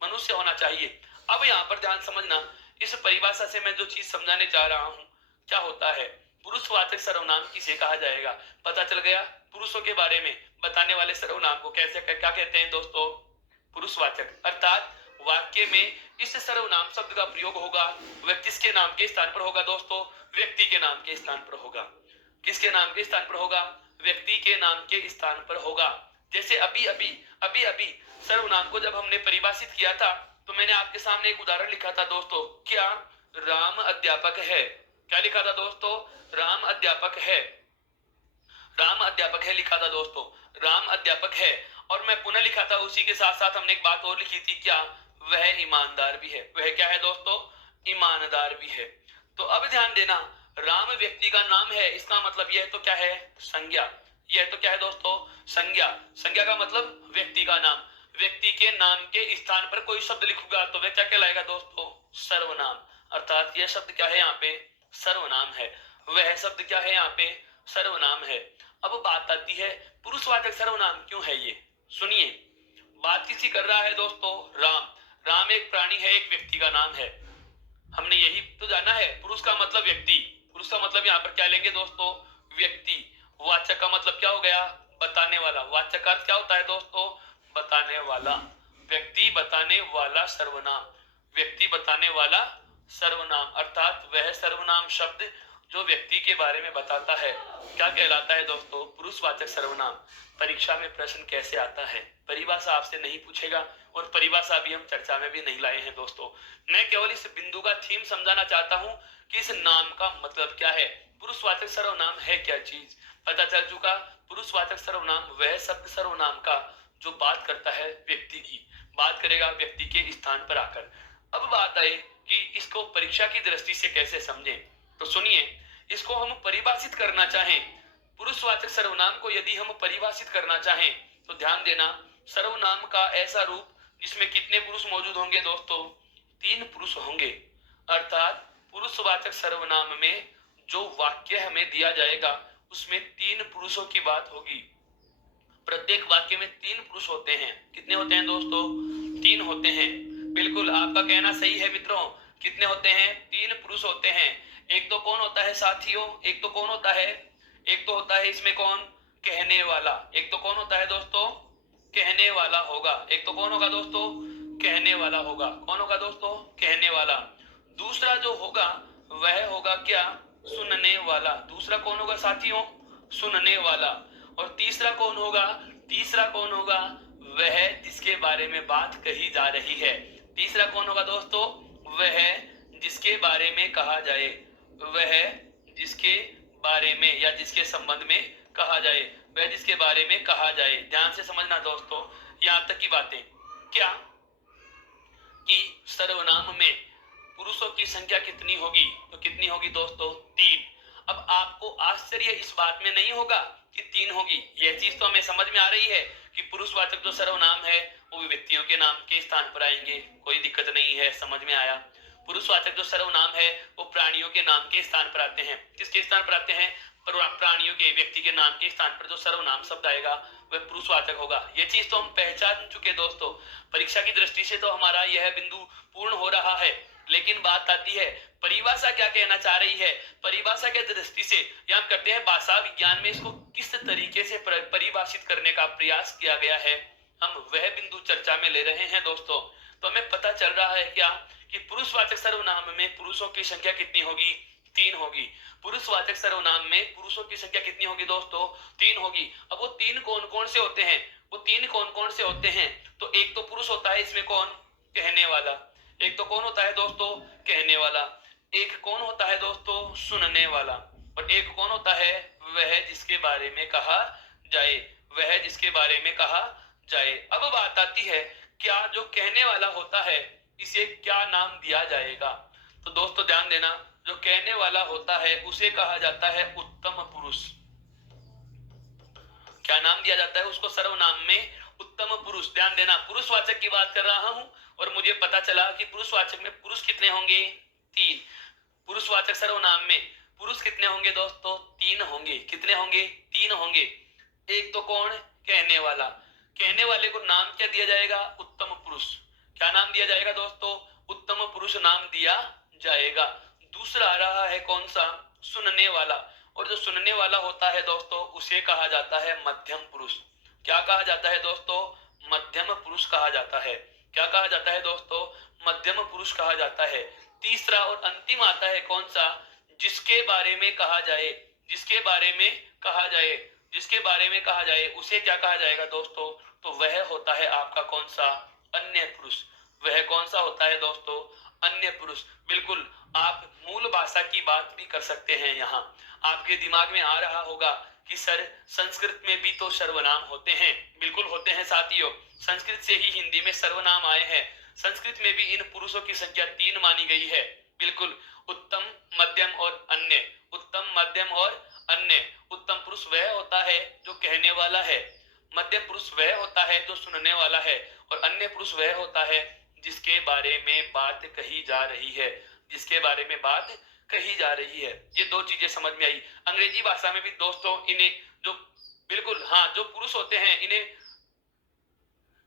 मनुष्य होना चाहिए। अब यहाँ पर ध्यान समझना, इस परिभाषा से मैं जो चीज समझाने जा रहा हूँ क्या होता है, पुरुषवाचक सर्वनाम किसे कहा जाएगा? पता चल गया। पुरुषों के बारे में बताने वाले सर्वनाम को कैसे क्या कहते हैं दोस्तों? पुरुषवाचक। अर्थात वाक्य में इस सर्वनाम शब्द का प्रयोग होगा वह किसके नाम के स्थान पर होगा दोस्तों? व्यक्ति के नाम के स्थान पर होगा। किसके नाम के स्थान पर होगा? व्यक्ति के नाम के स्थान पर होगा। जैसे अभी अभी सर्वनाम को जब हमने परिभाषित किया था तो मैंने आपके सामने एक उदाहरण लिखा था दोस्तों, क्या? राम अध्यापक है। क्या लिखा था दोस्तों? राम अध्यापक है। राम अध्यापक है लिखा था दोस्तों, राम अध्यापक है। और मैं पुनः लिखा था उसी के साथ साथ हमने एक बात और लिखी थी, क्या? वह ईमानदार भी है। वह क्या है दोस्तों? ईमानदार भी है। तो अब ध्यान देना, राम व्यक्ति का नाम है, इसका मतलब यह तो क्या है? संज्ञा। यह तो क्या है दोस्तों? संज्ञा। संज्ञा का मतलब व्यक्ति का नाम। व्यक्ति के नाम के स्थान पर कोई शब्द लिखूंगा तो वह क्या कहलाएगा दोस्तों? सर्वनाम। अर्थात यह शब्द क्या है यहाँ पे? सर्वनाम है। वह शब्द क्या है यहाँ पे? सर्वनाम है। अब बात आती है पुरुषवाचक सर्वनाम क्यों है ये? सुनिए, बात किसी कर रहा है दोस्तों? राम। राम एक प्राणी है, एक व्यक्ति का नाम है। हमने यही तो जाना है। पुरुष का मतलब व्यक्ति, पुरुष का मतलब यहाँ पर क्या लेंगे दोस्तों? व्यक्ति। वाचक का मतलब क्या हो गया? बताने वाला। वाचक का अर्थ क्या होता है दोस्तों? बताने वाला। व्यक्ति बताने वाला सर्वनाम। व्यक्ति बताने वाला सर्वनाम। अर्थात वह सर्वनाम शब्द जो व्यक्ति के बारे में बताता है क्या कहलाता है दोस्तों? पुरुषवाचक सर्वनाम। परीक्षा में प्रश्न कैसे आता है? परिभाषा आपसे नहीं पूछेगा, और परिभाषा भी हम चर्चा में भी नहीं लाए हैं दोस्तों। मैं केवल इस बिंदु का थीम समझाना चाहता हूं कि इस नाम का मतलब क्या है, पुरुषवाचक सर्वनाम है क्या चीज, पता चल चुका। पुरुषवाचक सर्वनाम वह शब्द सर्वनाम का जो बात करता है व्यक्ति की, बात करेगा व्यक्ति के स्थान पर आकर। अब बात आए कि इसको परीक्षा की दृष्टि से कैसे समझें, तो सुनिए, इसको हम परिभाषित करना चाहें, पुरुषवाचक सर्वनाम को यदि हम परिभाषित करना चाहें तो ध्यान देना, सर्वनाम का ऐसा रूप जिसमें कितने पुरुष मौजूद होंगे दोस्तों? 3 पुरुष होंगे। अर्थात पुरुषवाचक सर्वनाम में जो वाक्य हमें दिया जाएगा उसमें 3 पुरुषों की बात होगी। प्रत्येक वाक्य में 3 पुरुष होते हैं। कितने होते हैं दोस्तों? 3 होते हैं। बिल्कुल आपका कहना सही है मित्रों। कितने होते हैं? 3 पुरुष होते हैं। एक तो कौन होता है साथियों? एक तो कौन होता है? एक तो होता है इसमें कौन? कहने वाला। एक तो कौन होता है दोस्तों? कहने वाला होगा। एक तो कौन होगा दोस्तों? कहने वाला होगा। कौन होगा दोस्तों? कहने वाला। दूसरा जो होगा वह होगा क्या? सुनने वाला। दूसरा कौन होगा साथियों? सुनने वाला। और तीसरा कौन होगा? तीसरा कौन होगा? वह जिसके बारे में बात कही जा रही है। तीसरा कौन होगा दोस्तों? वह जिसके बारे में कहा जाए। वह जिसके बारे में या जिसके संबंध में कहा जाए। वह जिसके बारे में कहा जाए। ध्यान से समझना दोस्तों, यहां तक की बातें। क्या कि सर्वनाम में पुरुषों की संख्या कितनी होगी? तो कितनी होगी दोस्तों? 3। अब आपको आश्चर्य इस बात में नहीं होगा कि 3 होगी। यह चीज तो हमें समझ में आ रही है कि पुरुषवाचक जो सर्वनाम है वो भी व्यक्तियों के नाम के स्थान पर आएंगे, कोई दिक्कत नहीं है, समझ में आया। पुरुषवाचक जो सर्वनाम है वो प्राणियों के नाम के स्थान पर आते हैं। किसके स्थान पर आते हैं? प्राणियों के, व्यक्ति के नाम के स्थान पर जो सर्वनाम शब्द आएगा वह पुरुषवाचक होगा। ये चीज तो हम पहचान चुके दोस्तों। परीक्षा की दृष्टि से तो हमारा यह बिंदु पूर्ण हो रहा है, लेकिन बात आती है परिभाषा क्या कहना चाह रही है। परिभाषा के दृष्टि से या हम करते हैं भाषा विज्ञान में इसको किस तरीके से परिभाषित करने का प्रयास किया गया है, हम वह बिंदु चर्चा में ले रहे हैं दोस्तों। तो हमें पता चल रहा है क्या कि पुरुषवाचक सर्वनाम में पुरुषों की संख्या कितनी होगी? 3 होगी। पुरुषवाचक सर्वनाम में पुरुषों की संख्या कितनी होगी दोस्तों? 3 होगी। अब वो 3 कौन कौन से होते हैं? वो 3 कौन कौन से होते हैं? तो एक तो पुरुष होता है, इसमें कौन? कहने वाला। एक तो कौन होता है दोस्तों? कहने वाला। एक कौन होता है दोस्तों? सुनने वाला। और एक कौन होता है? वह जिसके बारे में कहा जाए, वह जिसके बारे में कहा जाए। अब बात आती है क्या जो कहने वाला होता है इसे क्या नाम दिया जाएगा? तो दोस्तों ध्यान देना, जो कहने वाला होता है उसे कहा जाता है उत्तम पुरुष। क्या नाम दिया जाता है उसको सर्वनाम में? उत्तम पुरुष। ध्यान देना, पुरुषवाचक की बात कर रहा हूं और मुझे पता चला कि पुरुषवाचक में पुरुष कितने होंगे? 3। पुरुषवाचक सर्वनाम में पुरुष कितने होंगे दोस्तों? 3 होंगे। कितने होंगे? 3 होंगे। एक तो कौन? कहने वाला। कहने वाले को नाम क्या दिया जाएगा? उत्तम पुरुष। क्या नाम दिया जाएगा दोस्तों? उत्तम पुरुष नाम दिया जाएगा। दूसरा आ रहा है कौन सा? सुनने वाला। और जो सुनने वाला होता है दोस्तों उसे कहा जाता है मध्यम पुरुष। क्या कहा जाता है दोस्तों? मध्यम पुरुष कहा जाता है। क्या कहा जाता है दोस्तों? मध्यम पुरुष कहा जाता है। तीसरा और अंतिम आता है कौन सा? जिसके बारे में कहा जाए। जिसके बारे में कहा जाए, जिसके बारे में कहा जाए उसे क्या कहा जाएगा दोस्तों? तो वह होता है आपका कौन सा? अन्य पुरुष। वह कौन सा होता है दोस्तों? अन्य पुरुष। बिल्कुल, आप मूल भाषा की बात भी कर सकते हैं। यहाँ आपके दिमाग में आ रहा होगा कि सर संस्कृत में भी तो सर्वनाम होते हैं। बिल्कुल होते हैं साथियों, संस्कृत से ही हिंदी में सर्वनाम आए हैं। संस्कृत में भी इन पुरुषों की संख्या 3 मानी गई है। बिल्कुल, उत्तम, मध्यम और अन्य। उत्तम, मध्यम और अन्य। उत्तम पुरुष वह होता है जो कहने वाला है, मध्यम पुरुष वह होता है जो सुनने वाला है, और अन्य पुरुष वह होता है जिसके बारे में बात कही जा रही है। जिसके बारे में बात कही जा रही है। ये 2 चीजें समझ में आई। अंग्रेजी भाषा में भी दोस्तों इन्हें जो बिल्कुल हाँ जो पुरुष होते हैं इन्हें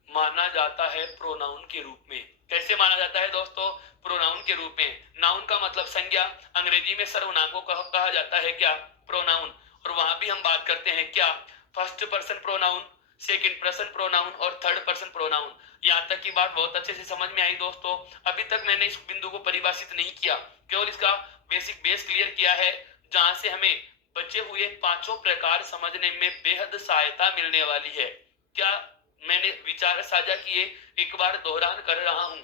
माना जाता है प्रोनाउन के रूप में। कैसे माना जाता है दोस्तों? प्रोनाउन के रूप में। नाउन का मतलब संज्ञा, अंग्रेजी में सर्वनाम को कहा जाता है क्या? प्रोनाउन। और वहां भी हम बात करते हैं क्या? First person pronoun, second person pronoun और थर्ड पर्सन प्रोनाउन। यहाँ तक की बात बहुत अच्छे से समझ में आई दोस्तों। अभी तक मैंने इस बिंदु को परिभाषित नहीं किया, केवल इसका बेसिक बेस क्लियर किया है, जहां से हमें बचे हुए 5 प्रकार समझने में बेहद सहायता मिलने वाली है। क्या मैंने विचार साझा किए? एक बार दोहरान कर रहा हूं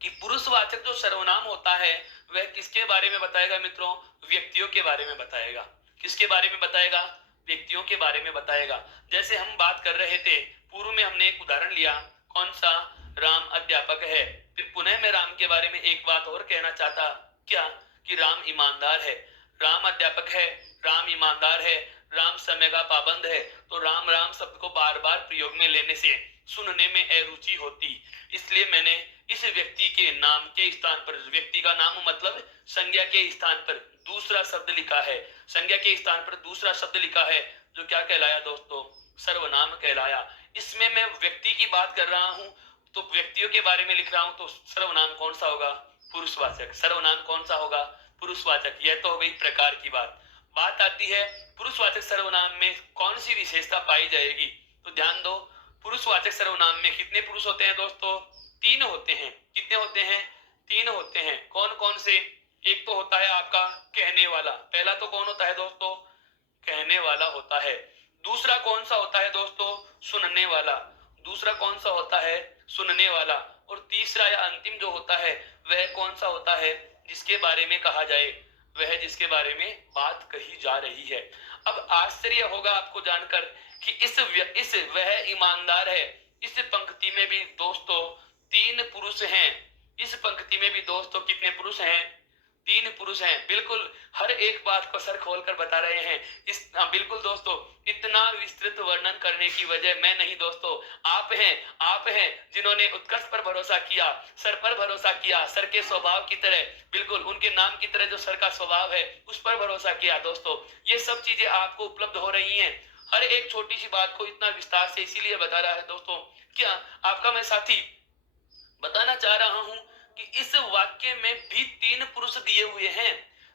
कि पुरुषवाचक जो सर्वनाम होता है वह किसके बारे में बताएगा मित्रों? व्यक्तियों के बारे में बताएगा। किसके बारे में बताएगा? व्यक्तियों के बारे में बताएगा। जैसे हम बात कर रहे थे, पूर्व में हमने एक उदाहरण लिया, कौन सा? राम अध्यापक है। फिर पुनः मैं राम के बारे में एक बात और कहना चाहता, क्या? कि राम ईमानदार है। राम अध्यापक है, राम ईमानदार है, राम समय का पाबंद है। तो राम राम शब्द को बार बार प्रयोग में लेने से सुनने में अरुचि होती, इसलिए मैंने इस व्यक्ति के नाम के स्थान पर, व्यक्ति का नाम मतलब संज्ञा के स्थान पर दूसरा शब्द लिखा है। संज्ञा के स्थान पर दूसरा शब्द लिखा है, जो क्या कहलाया दोस्तों? सर्वनाम कहलाया। इसमें मैं व्यक्ति की बात कर रहा हूं, तो व्यक्तियों के बारे में लिख रहा हूं, तो सर्वनाम कौन सा होगा? पुरुषवाचक। सर्वनाम कौन सा होगा? पुरुषवाचक। यह तो हो गई प्रकार की बात। बात आती है पुरुषवाचक सर्वनाम में कौन सी विशेषता पाई जाएगी? तो ध्यान दो, पुरुषवाचक सर्वनाम में कितने पुरुष होते हैं दोस्तों? 3 होते हैं। कितने होते हैं? 3 होते हैं। कौन कौन से? एक तो होता है आपका कहने वाला। पहला तो कौन होता है दोस्तों? कहने वाला होता है। दूसरा कौन सा होता है दोस्तों? सुनने वाला। दूसरा कौन सा होता है? सुनने वाला। और तीसरा या अंतिम जो होता है वह कौन सा होता है? जिसके बारे में कहा जाए, वह जिसके बारे में बात कही जा रही है। अब आश्चर्य होगा आपको जानकर कि इस वह ईमानदार है, इस पंक्ति में भी दोस्तों 3 पुरुष हैं। इस पंक्ति में भी दोस्तों कितने पुरुष हैं? तीन पुरुष हैं। बिल्कुल हर एक बात को सर खोलकर बता रहे हैं। बिल्कुल दोस्तों, इतना विस्तृत वर्णन करने की वजह मैं नहीं दोस्तों, आप हैं जिन्होंने उत्कर्ष पर भरोसा किया, सर पर भरोसा किया, सर के स्वभाव की तरह, बिल्कुल उनके नाम की तरह जो सर का स्वभाव है उस पर भरोसा किया। दोस्तों ये सब चीजें आपको उपलब्ध हो रही हैं। हर एक छोटी सी बात को इतना विस्तार से इसीलिए बता रहा है दोस्तों, क्या आपका मैं साथी बताना चाह रहा हूं कि इस वाक्य में भी तीन पुरुष दिए हुए हैं।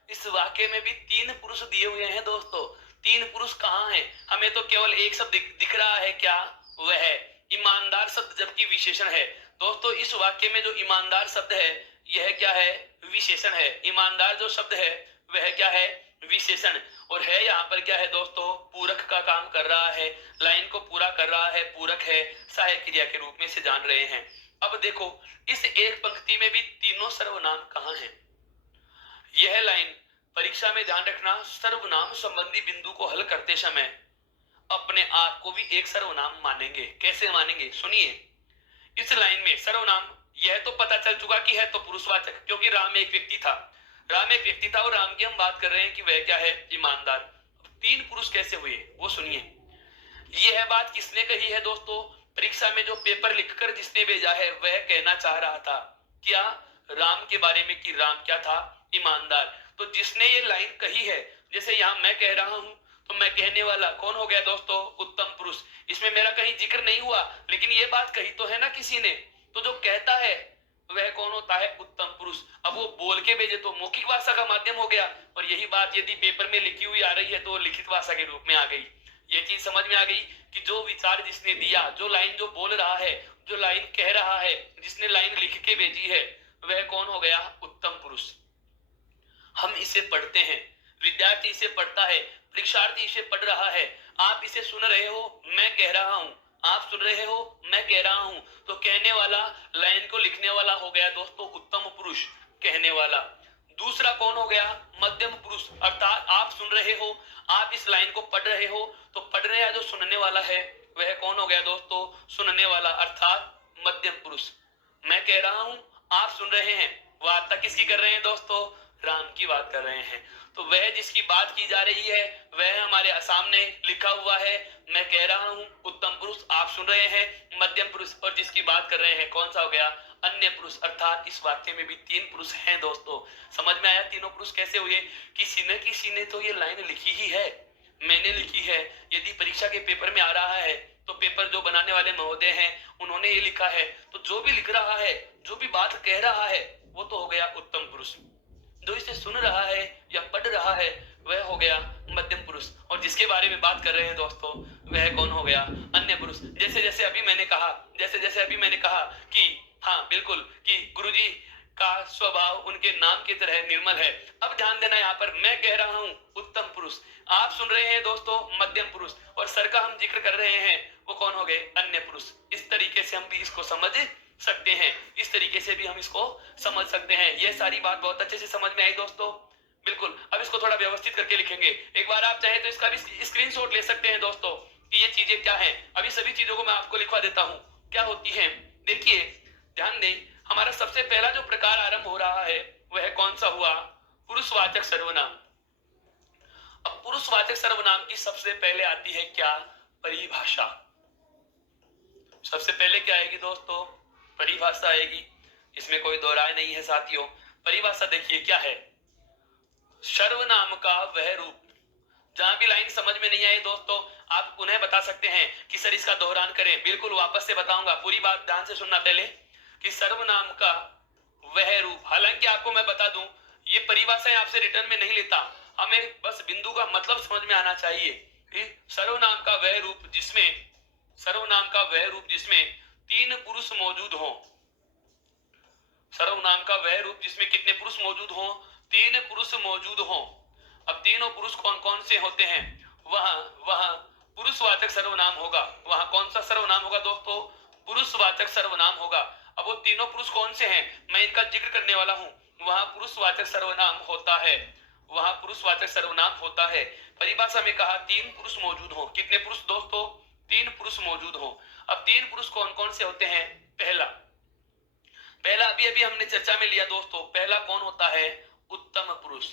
इस वाक्य में भी तीन पुरुष दिए हुए हैं दोस्तों। तीन पुरुष कहां हैं? हमें तो केवल एक शब्द दिख रहा है, क्या? वह है ईमानदार शब्द, जबकि विशेषण है। दोस्तों इस वाक्य में जो ईमानदार शब्द है यह क्या है? विशेषण है। ईमानदार जो शब्द है वह क्या है? विशेषण। और है यहाँ पर क्या है दोस्तों? पूरक का काम कर रहा है, लाइन को पूरा कर रहा है, पूरक है, सहायक क्रिया के रूप में से जान रहे हैं। अब देखो इस एक पंक्ति में भी तीनों सर्वनाम कहां हैं? यह लाइन परीक्षा में ध्यान रखना, सर्वनाम संबंधी बिंदु को हल करते समय अपने आप को भी एक सर्वनाम मानेंगे। कैसे मानेंगे? सुनिए, इस लाइन में सर्वनाम, यह तो पता चल चुका कि है तो पुरुषवाचक, क्योंकि राम एक व्यक्ति था। राम एक व्यक्ति था और राम की हम बात कर रहे हैं कि वह क्या है? ईमानदार। तीन पुरुष कैसे हुए वो सुनिए। यह बात किसने कही है दोस्तों? परीक्षा में जो पेपर लिखकर जिसने भेजा है वह कहना चाह रहा था क्या? राम के बारे में कि राम क्या था? ईमानदार। तो जिसने ये लाइन कही है, जैसे यहां मैं कह रहा हूं तो मैं कहने वाला कौन हो गया दोस्तों? उत्तम पुरुष। इसमें मेरा कहीं जिक्र नहीं हुआ, लेकिन ये बात कही तो है ना किसी ने। तो जो कहता है वह कौन होता है? उत्तम पुरुष। अब वो बोल के भेजे तो मौखिक भाषा का माध्यम हो गया, और यही बात यदि पेपर में लिखी हुई आ रही है तो लिखित भाषा के रूप में आ गई। ये चीज समझ में आ गई कि जो विचार जिसने दिया, जो लाइन जो बोल रहा है, जो लाइन कह रहा है, जिसने लाइन लिख के भेजी है, वह कौन हो गया? उत्तम पुरुष। हम इसे पढ़ते हैं, विद्यार्थी इसे पढ़ता है, परीक्षार्थी इसे पढ़ रहा है, आप इसे सुन रहे हो, मैं कह रहा हूं, आप सुन रहे हो, मैं कह रहा हूं। तो कहने वाला, लाइन को लिखने वाला हो गया दोस्तों उत्तम पुरुष, कहने वाला। दूसरा कौन हो गया? मध्यम पुरुष। अर्थात आप सुन रहे हो, आप इस लाइन को पढ़ रहे हो, तो पढ़ने या जो सुनने वाला है वह कौन हो गया दोस्तों? सुनने वाला, अर्थात मध्यम पुरुष। मैं कह रहा हूं, आप सुन रहे हैं। वार्ता किसकी कर रहे हैं दोस्तों? राम की बात कर रहे हैं। तो वह जिसकी बात की जा रही है वह हमारे सामने लिखा हुआ है, मैं कह रहा हूं, उत्तम पुरुष, आप सुन रहे हैं, मध्यम पुरुष, और जिसकी बात कर रहे हैं कौन सा हो गया? अन्य पुरुष। अर्थात इस वाक्य में भी तीन पुरुष हैं दोस्तों। समझ में आया तीनों पुरुष कैसे हुए? किसी ने तो ये लाइन लिखी ही है, मैंने लिखी है। यदि परीक्षा के पेपर में आ रहा है तो पेपर जो बनाने वाले महोदय हैं उन्होंने ये लिखा है, तो जो भी लिख रहा है, जो भी बात कह रहा है, वो तो हो गया उत्तम पुरुष। जो इसे सुन रहा है या पढ़ रहा है वह हो गया मध्यम पुरुष, और जिसके बारे में बात कर रहे हैं दोस्तों वह कौन हो गया? अन्य पुरुष। जैसे जैसे अभी मैंने कहा कि हाँ बिल्कुल, कि गुरुजी का स्वभाव उनके नाम की तरह निर्मल है। अब ध्यान देना, यहाँ पर मैं कह रहा हूं उत्तम पुरुष, आप सुन रहे हैं दोस्तों मध्यम पुरुष, और सर का हम जिक्र कर रहे हैं वो कौन हो गए? अन्य पुरुष। इस तरीके से हम भी इसको समझ सकते हैं, इस तरीके से भी हम इसको समझ सकते हैं। यह सारी बात बहुत अच्छे से समझ में आई दोस्तों। बिल्कुल, अब इसको थोड़ा व्यवस्थित करके लिखेंगे। एक बार आप चाहे तो इसका भी स्क्रीनशॉट ले सकते हैं दोस्तों कि ये चीजें क्या हैं। अभी सभी चीजों को मैं आपको लिखवा देता हूं क्या होती हैं। देखिए, ध्यान दें, हमारा सबसे पहला जो प्रकार आरंभ हो रहा है वह कौन सा हुआ? पुरुषवाचक सर्वनाम। अब पुरुषवाचक सर्वनाम की सबसे पहले आती है क्या? परिभाषा। सबसे पहले क्या आएगी दोस्तों? परिभाषा आएगी, इसमें कोई दो राय नहीं है साथियों। परिभाषा देखिए क्या है? सर्वनाम का वह रूप। जहां भी लाइन समझ में नहीं आई दोस्तों, आप उन्हें बता सकते हैं कि सर इसका दोहरान करें। बिल्कुल वापस से बताऊंगा, पूरी बात ध्यान से सुनना पहले, कि सर्वनाम का वह रूप। हालांकि आपको मैं बता दूं, ये परिभाषाएं आपसे रिटर्न में नहीं लेता, हमें बस बिंदु का मतलब समझ में आना चाहिए। सर्वनाम का वह रूप जिसमें तीन पुरुष मौजूद हो। सर्वनाम का वह रूप जिसमें कितने पुरुष मौजूद हो? तीन पुरुष मौजूद हो। अब तीनों पुरुष कौन कौन से होते हैं? वहां पुरुषवाचक सर्वनाम होगा। वहां कौन सा सर्वनाम होगा दोस्तों? पुरुषवाचक सर्वनाम होगा। अब वो तीनों पुरुष कौन से हैं, मैं इनका जिक्र करने वाला हूं। वहां पुरुषवाचक सर्वनाम होता है, वहां पुरुषवाचक सर्वनाम होता है। परिभाषा में कहा तीन पुरुष मौजूद हो। कितने पुरुष दोस्तों? तीन पुरुष मौजूद हो। अब तीन पुरुष कौन कौन से होते हैं? पहला अभी हमने चर्चा में लिया दोस्तों, पहला कौन होता है? उत्तम पुरुष।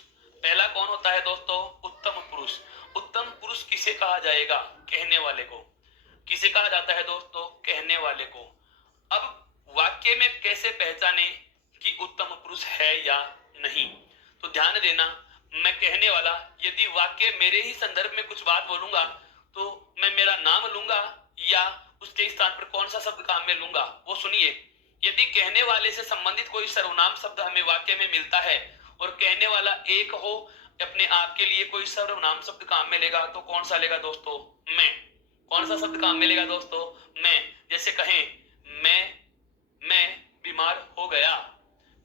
पहला कौन होता है दोस्तों? उत्तम पुरुष। उत्तम पुरुष किसे कहा जाएगा? कहने वाले को। किसे कहा जाता है दोस्तों? कहने वाले को। अब वाक्य में कैसे पहचाने कि उत्तम पुरुष है या नहीं? तो ध्यान देना, मैं कहने वाला, यदि वाक्य मेरे ही संदर्भ में कुछ बात बोलूंगा तो मैं मेरा नाम लूंगा या उसके स्थान पर कौन सा शब्द काम में लूंगा, वो सुनिए। यदि कहने वाले से संबंधित कोई सर्वनाम शब्द हमें वाक्य में मिलता है और कहने वाला एक हो, अपने आप के लिए कोई सर्वनाम शब्द काम में लेगा, तो कौन सा लेगा दोस्तों? मैं। कौन सा शब्द काम में लेगा दोस्तों? मैं। जैसे कहें मैं बीमार हो गया,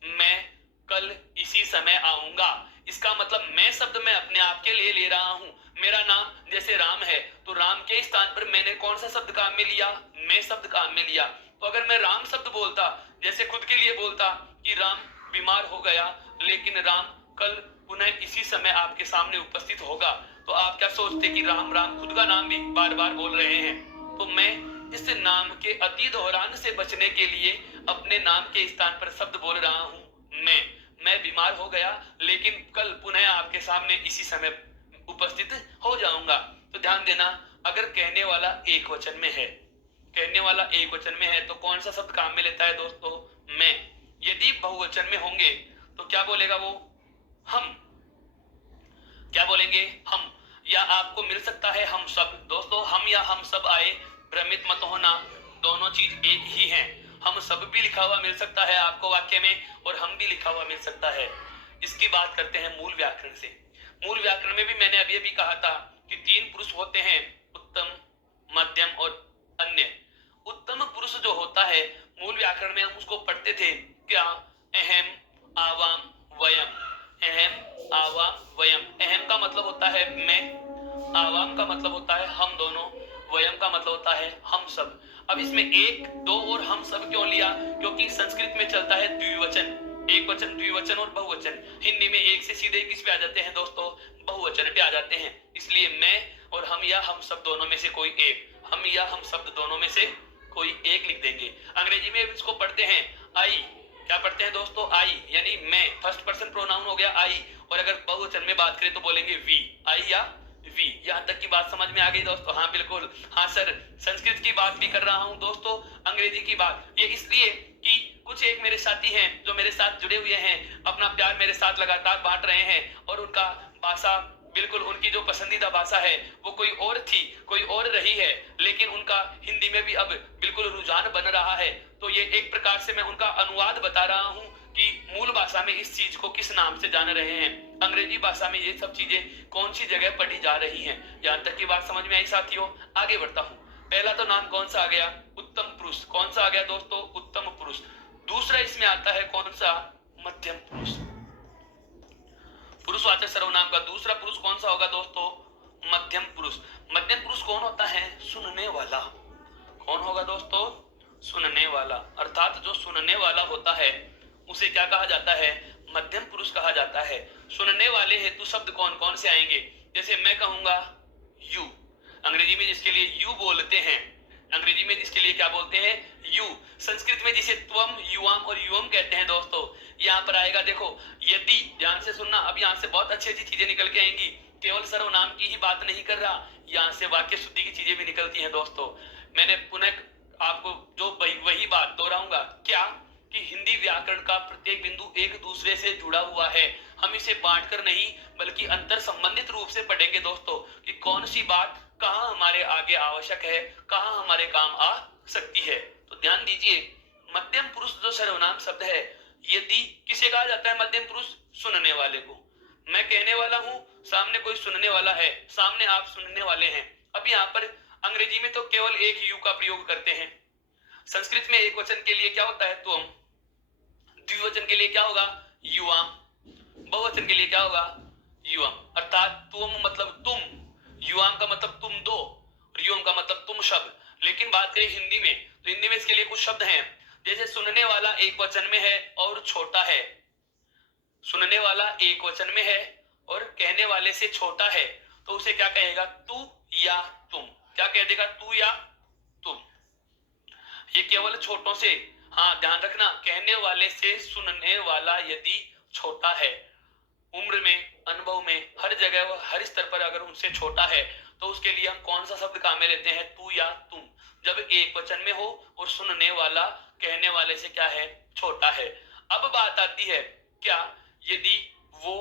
मैं कल इसी समय आऊंगा। इसका मतलब मैं शब्द मैं अपने आप के लिए ले रहा हूं। मेरा नाम जैसे राम है, तो राम के स्थान पर मैंने कौन सा शब्द काम में लिया? मैं शब्द काम में लिया। तो अगर मैं राम शब्द बोलता, जैसे खुद के लिए बोलता कि राम बीमार हो गया लेकिन राम कल पुनः इसी समय आपके सामने उपस्थित होगा, तो आप क्या सोचते कि राम राम खुद का नाम भी बार बार बोल रहे हैं? तो मैं इस नाम के अति दोहरान से बचने के लिए अपने नाम के स्थान पर शब्द बोल रहा हूं मैं बीमार हो गया लेकिन कल पुनः आपके सामने इसी समय उपस्थित हो जाऊंगा। तो ध्यान देना, अगर कहने वाला एक वचन में है, कहने वाला एक वचन में है, तो कौन सा शब्द काम में लेता है दोस्तों? मैं। यदि बहुवचन में होंगे तो क्या बोलेगा वो? हम। क्या बोलेंगे? हम। या आपको मिल सकता है हम सब। दोस्तों, हम या हम सब आए, भ्रमित मत होना, दोनों चीज एक ही है। हम सब भी लिखा हुआ मिल सकता है आपको वाक्य में, और हम भी लिखा हुआ मिल सकता है। इसकी बात करते हैं मूल व्याकरण से। मूल व्याकरण में भी मैंने अभी अभी कहा था कि 3 पुरुष होते हैं, उत्तम, मध्यम और अन्य। उत्तम पुरुष जो होता है, मूल व्याकरण में हम उसको पढ़ते थे क्या? अहम, आवाम, वयम। अहम, आवाम, वयम। अहम का मतलब होता है मैं, आवाम का मतलब होता है हम दोनों, वयम का मतलब होता है हम सब। अब इसमें एक, दो और हम सब क्यों लिया? क्योंकि संस्कृत में चलता है द्विवचन, एक वचन, द्विवचन और बहुवचन। हिंदी में एक से सीधे किस पे आ जाते हैं दोस्तों? बहुवचन पे आ जाते हैं। इसलिए मैं और हम या हम सब दोनों में से कोई एक, हम या हम शब्द दोनों में से कोई एक लिख देंगे। अंग्रेजी में इसको पढ़ते हैं आई। क्या पढ़ते हैं दोस्तों? आई, यानी मैं, फर्स्ट पर्सन प्रोनाउन हो गया आई। और अगर बहुवचन में बात करें तो बोलेंगे वी, आई या वी। यहां तक की बात समझ में आ गई दोस्तों? हाँ बिल्कुल, हाँ सर, संस्कृत की बात भी कर रहा हूं दोस्तों, अंग्रेजी की बात। ये इसलिए कि कुछ एक मेरे साथी हैं जो मेरे साथ जुड़े हुए हैं, अपना प्यार मेरे साथ लगातार बांट रहे हैं, और उनका भाषा बिल्कुल, उनकी जो पसंदीदा भाषा है वो कोई और थी, कोई और रही है, लेकिन उनका हिंदी में भी अब बिल्कुल रुझान बन रहा है। तो ये एक प्रकार से मैं उनका अनुवाद बता रहा हूं कि मूल भाषा में इस चीज को किस नाम से जान रहे हैं, अंग्रेजी भाषा में ये सब चीजें कौन सी जगह पढ़ी जा रही हैं। यहां तक की बात समझ में आई साथियों? आगे बढ़ता हूं। पहला तो नाम कौन सा आ गया? उत्तम पुरुष। कौन सा आ गया दोस्तों? उत्तम पुरुष। दूसरा इसमें आता है कौन सा? मध्यम पुरुष। पुरुषवाचक सर्वनाम का दूसरा पुरुष कौन सा होगा दोस्तों? मध्यम पुरुष। मध्यम पुरुष कौन होता है? सुनने वाला। कौन होगा दोस्तों? सुनने वाला। अर्थात जो सुनने वाला होता है उसे क्या कहा जाता है? मध्यम पुरुष कहा जाता है। सुनने वाले हेतु शब्द कौन कौन से आएंगे? जैसे मैं कहूंगा यू, अंग्रेजी में जिसके लिए यू बोलते हैं, अंग्रेजी में जिसके लिए क्या बोलते हैं? यू। संस्कृत में जिसे त्वम, युवाम और युवम कहते हैं दोस्तों, यहाँ पर आएगा देखो यदि। ध्यान से सुनना, अब यहाँ से बहुत अच्छी अच्छी चीजें निकल के आएंगी। केवल सर्वनाम की ही बात नहीं कर रहा, यहाँ से वाक्य शुद्धि की चीजें भी निकलती हैं दोस्तों। मैंने पुनः आपको जो वही बात दोहराऊंगा, क्या कि हिंदी व्याकरण का प्रत्येक बिंदु एक दूसरे से जुड़ा हुआ है। हम इसे बांटकर नहीं बल्कि अंतर संबंधित रूप से पढ़ेंगे दोस्तों, कि कौन सी बात कहाँ हमारे आगे आवश्यक है, कहाँ हमारे काम आ सकती है। तो ध्यान दीजिए, मध्यम पुरुष जो सर्वनाम शब्द है, यदि किसे कहा जाता है मध्यम पुरुष? सुनने वाले को। मैं कहने वाला हूं, सामने कोई सुनने वाला है, सामने आप सुनने वाले हैं। अब यहाँ पर अंग्रेजी में तो केवल एक यू का प्रयोग करते हैं, संस्कृत में एक वचन के लिए क्या होता है? तुम। द्विवचन के लिए क्या होगा? युवाम। बहुवचन के लिए क्या होगा? युवम। अर्थात तुम मतलब तुम, युवाम का मतलब तुम दो, युवम का मतलब तुम शब्द। लेकिन बात करें हिंदी में, तो हिंदी में इसके लिए कुछ शब्द हैं, जैसे सुनने वाला एक वचन में है और छोटा है, सुनने वाला एक वचन में है और कहने वाले से छोटा है, तो उसे क्या कहेगा? तू या तुम। क्या कह देगा? तू या तुम। ये केवल छोटों से, हाँ ध्यान रखना, कहने वाले से सुनने वाला यदि छोटा है उम्र में, अनुभव में, हर जगह, हर स्तर पर अगर उनसे छोटा है तो उसके लिए हम कौन सा शब्द काम में लेते हैं? तू या तुम। जब एक वचन में हो और सुनने वाला कहने वाले से क्या है? छोटा है। अब बात आती है क्या यदि वो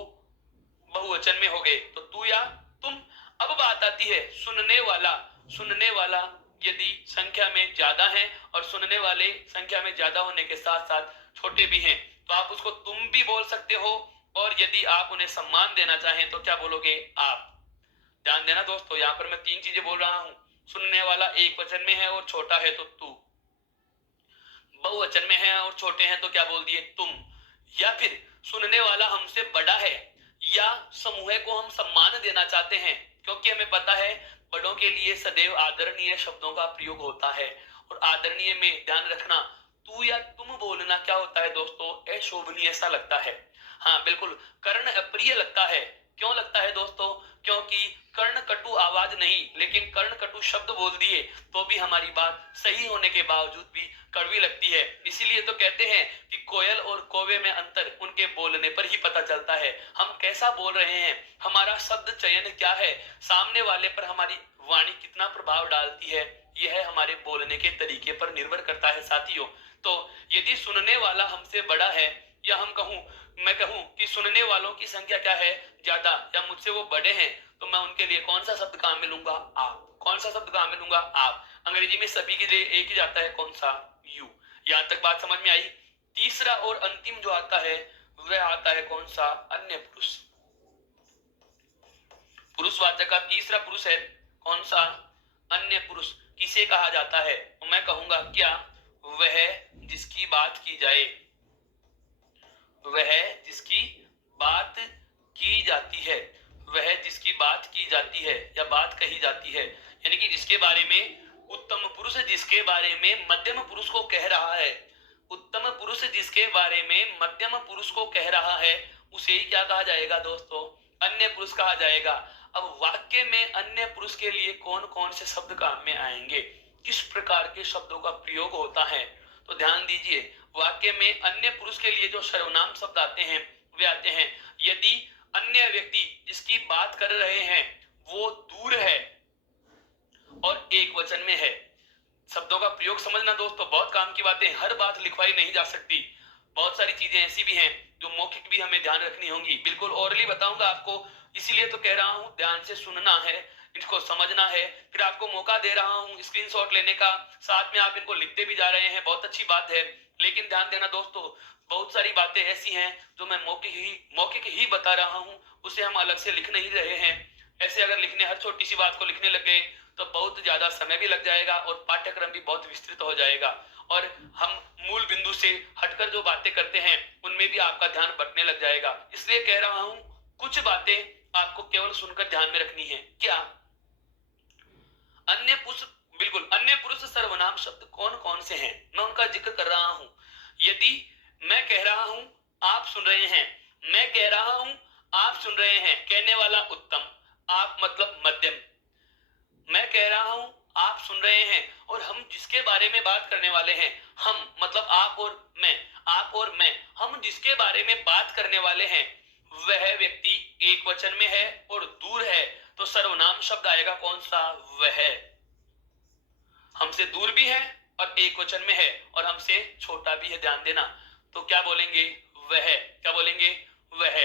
बहुवचन में हो गए तो तू या तुम। अब बात आती है सुनने वाला यदि संख्या में ज्यादा है और सुनने वाले संख्या में ज्यादा होने के साथ साथ छोटे भी हैं तो आप उसको तुम भी बोल सकते हो, और यदि आप उन्हें सम्मान देना चाहें तो क्या बोलोगे? आप। ध्यान देना दोस्तों, यहां पर मैं तीन चीजें बोल रहा हूं। सुनने वाला एक वचन में है और छोटा है तो तू, बहुवचन में है और छोटे हैं तो क्या बोल दिए? तुम। या फिर सुनने वाला हमसे बड़ा है या समूह को हम सम्मान देना चाहते हैं, क्योंकि हमें पता है बड़ों के लिए सदैव आदरणीय शब्दों का प्रयोग होता है, और आदरणीय में ध्यान रखना तू या तुम बोलना क्या होता है दोस्तों? अशोभनीय सा लगता है। हाँ बिल्कुल, कर्ण अप्रिय लगता है। क्यों लगता है दोस्तों? क्योंकि कर्ण कटु आवाज नहीं, लेकिन कर्ण कटु शब्द बोल दिए तो भी हमारी बात सही होने के बावजूद भी कड़वी लगती है। इसीलिए तो कहते हैं कि कोयल और कौवे में अंतर उनके बोलने पर ही पता चलता है। हम कैसा बोल रहे हैं, हमारा शब्द चयन क्या है, सामने वाले पर हमारी वाणी कितना प्रभाव डालती है, यह हमारे बोलने के तरीके पर निर्भर करता है साथियों। तो यदि सुनने वाला हमसे बड़ा है, या मैं कहूं कि सुनने वालों की संख्या क्या है? ज्यादा, या मुझसे वो बड़े हैं, तो मैं उनके लिए कौन सा शब्द काम में लूंगा? आप। कौन सा शब्द काम में लूंगा? आप। अंग्रेजी में सभी के लिए एक ही जाता है, कौन सा? यू। यहां तक बात समझ में आई। तीसरा और अंतिम जो आता है वह आता है कौन सा? अन्य पुरुष। पुरुषवाचक का तीसरा पुरुष है कौन सा? अन्य पुरुष। किसे कहा जाता है? तो मैं कहूंगा क्या? वह जिसकी बात की जाए, वह जिसकी बात की जाती है, वह जिसकी बात की जाती है या बात कही जाती है, यानी कि जिसके बारे में उत्तम पुरुष जिसके बारे में मध्यम पुरुष को कह रहा है, उत्तम पुरुष जिसके बारे में मध्यम पुरुष को कह रहा है, उसे ही क्या कहा जाएगा दोस्तों? अन्य पुरुष कहा जाएगा। अब वाक्य में अन्य पुरुष के लिए कौन कौन से शब्द काम में आएंगे, किस प्रकार के शब्दों का प्रयोग होता है, तो ध्यान दीजिए। वाक्य में अन्य पुरुष के लिए जो सर्वनाम शब्द आते हैं वे आते हैं यदि अन्य व्यक्ति जिसकी बात कर रहे हैं वो दूर है और एक वचन में है। शब्दों का प्रयोग समझना दोस्तों बहुत काम की बातें, हर बात लिखवाई नहीं जा सकती। बहुत सारी चीजें ऐसी भी हैं जो मौखिक भी हमें ध्यान रखनी होंगी। बिल्कुल ओरली बताऊंगा आपको, इसीलिए तो कह रहा हूं ध्यान से सुनना है, इनको समझना है। फिर आपको मौका दे रहा हूं स्क्रीनशॉट लेने का, साथ में आप इनको लिखते भी जा रहे हैं, बहुत अच्छी बात है। लेकिन ध्यान देना दोस्तों, बहुत सारी बातें ऐसी हैं जो मैं मौखिक ही बता रहा हूं, उसे हम अलग से लिख नहीं रहे हैं। ऐसे अगर लिखने, हर छोटी सी बात को लिखने लग गए तो बहुत ज्यादा समय भी लग जाएगा और पाठ्यक्रम भी बहुत विस्तृत हो जाएगा, और हम मूल बिंदु से हटकर जो बातें करते हैं उनमें भी आपका ध्यान बटने लग जाएगा। इसलिए कह रहा हूं कुछ बातें आपको केवल सुनकर ध्यान में रखनी है। क्या? अन्य पुरुष, बिल्कुल अन्य पुरुष सर्वनाम शब्द कौन कौन से हैं, मैं उनका जिक्र कर रहा हूं। यदि मैं कह रहा हूं आप सुन रहे हैं, मैं कह रहा हूं आप सुन रहे हैं, कहने वाला उत्तम, आप मतलब मध्यम, मैं कह रहा हूं आप सुन रहे हैं, और हम जिसके बारे में बात करने वाले हैं, हम मतलब आप और मैं, हम जिसके बारे में बात करने वाले हैं वह व्यक्ति एक वचन में है और दूर है, तो सर्वनाम शब्द आएगा कौन सा? वह। हमसे दूर भी है और एक वचन में है और हमसे छोटा भी है, ध्यान देना। तो क्या बोलेंगे? वह। क्या बोलेंगे? वह।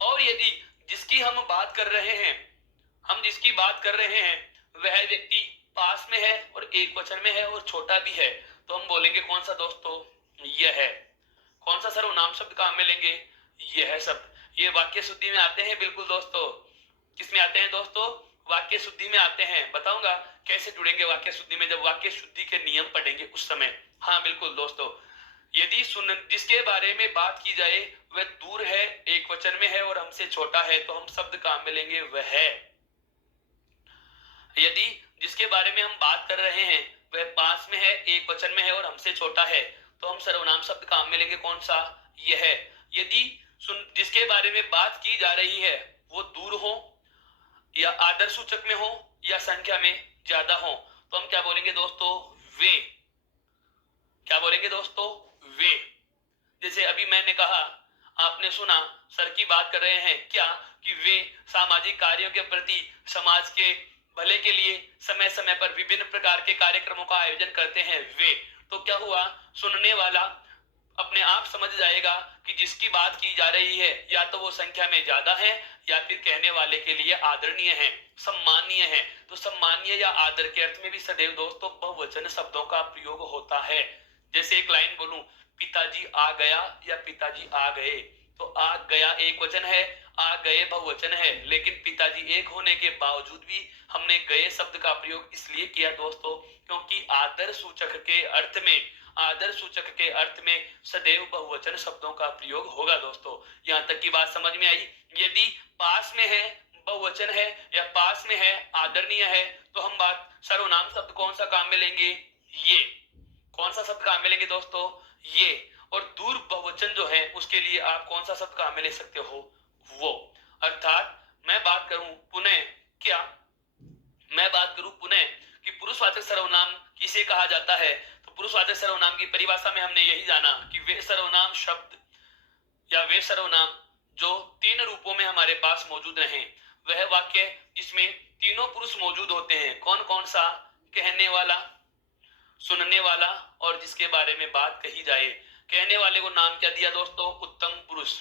और यदि जिसकी हम बात कर रहे हैं, हम जिसकी बात कर रहे हैं वह व्यक्ति पास में है और एक वचन में है और छोटा भी है, तो हम बोलेंगे कौन सा दोस्तों? यह है। कौन सा सर्वनाम शब्द काम में लेंगे? यह शब्द। ये वाक्य शुद्धि में आते हैं, बिल्कुल दोस्तों। किस में आते हैं दोस्तों? वाक्य शुद्धि में आते हैं। बताऊंगा कैसे जुड़ेंगे वाक्य शुद्धि में, जब वाक्य शुद्धि के नियम पढ़ेंगे उस समय। हाँ बिल्कुल दोस्तों, यदि जिसके बारे में बात की जाए वह दूर है, एक वचन में है और हमसे छोटा है, तो हम शब्द काम में लेंगे वह है। यदि जिसके बारे में हम बात कर रहे हैं वह पास में है, एक वचन में है और हमसे छोटा है, तो हम सर्वनाम शब्द काम में लेंगे कौन सा? यह। यदि जिसके बारे में बात की जा रही है वो दूर हो या आदर सूचक में हो या संख्या में ज्यादा हो, तो हम क्या बोलेंगे दोस्तों? वे। क्या बोलेंगे दोस्तों? वे। जैसे अभी मैंने कहा आपने सुना सर की बात कर रहे हैं क्या कि वे सामाजिक कार्यों के प्रति समाज के भले के लिए समय समय पर विभिन्न प्रकार के कार्यक्रमों का आयोजन करते हैं। वे तो क्या हुआ, सुनने वाला अपने आप समझ जाएगा कि जिसकी बात की जा रही है या तो वो संख्या में ज्यादा है या फिर कहने वाले के लिए आदरणीय है, सम्माननीय है। तो सम्माननीय या आदर के अर्थ में भी सदैव दोस्तों बहुवचन शब्दों का प्रयोग होता है। जैसे एक लाइन बोलूं, पिताजी आ गया या पिताजी आ गए, तो आ गया एक वचन है, आ गए बहुवचन है, लेकिन पिताजी एक होने के बावजूद भी हमने गए शब्द का प्रयोग इसलिए किया दोस्तों क्योंकि आदर सूचक के अर्थ में, आदर सूचक के अर्थ में सदैव बहुवचन शब्दों का प्रयोग होगा दोस्तों। यहां तक की बात समझ में आई। यदि पास में है बहुवचन है या पास में है आदरणीय है, तो हम बात सर्वनाम शब्द कौन सा काम में लेंगे, ये। कौन सा शब्द काम में लेंगे दोस्तों, ये। और दूर बहुवचन जो है उसके लिए आप कौन सा शब्द काम में ले सकते हो, वो। अर्थात मैं बात करूं पुनः, क्या मैं बात करूं पुनः कि पुरुषवाचक सर्वनाम किसे कहा जाता है, तो पुरुषवाचक सर्वनाम की परिभाषा में हमने यही जाना कि वे सर्वनाम शब्द या वे सर्वनाम जो तीन रूपों में हमारे पास मौजूद रहे। वह वाक्य जिसमें तीनों पुरुष मौजूद होते हैं। कौन कौन सा, कहने वाला, सुनने वाला और जिसके बारे में बात कही जाए। कहने वाले को नाम क्या दिया दोस्तों, उत्तम पुरुष।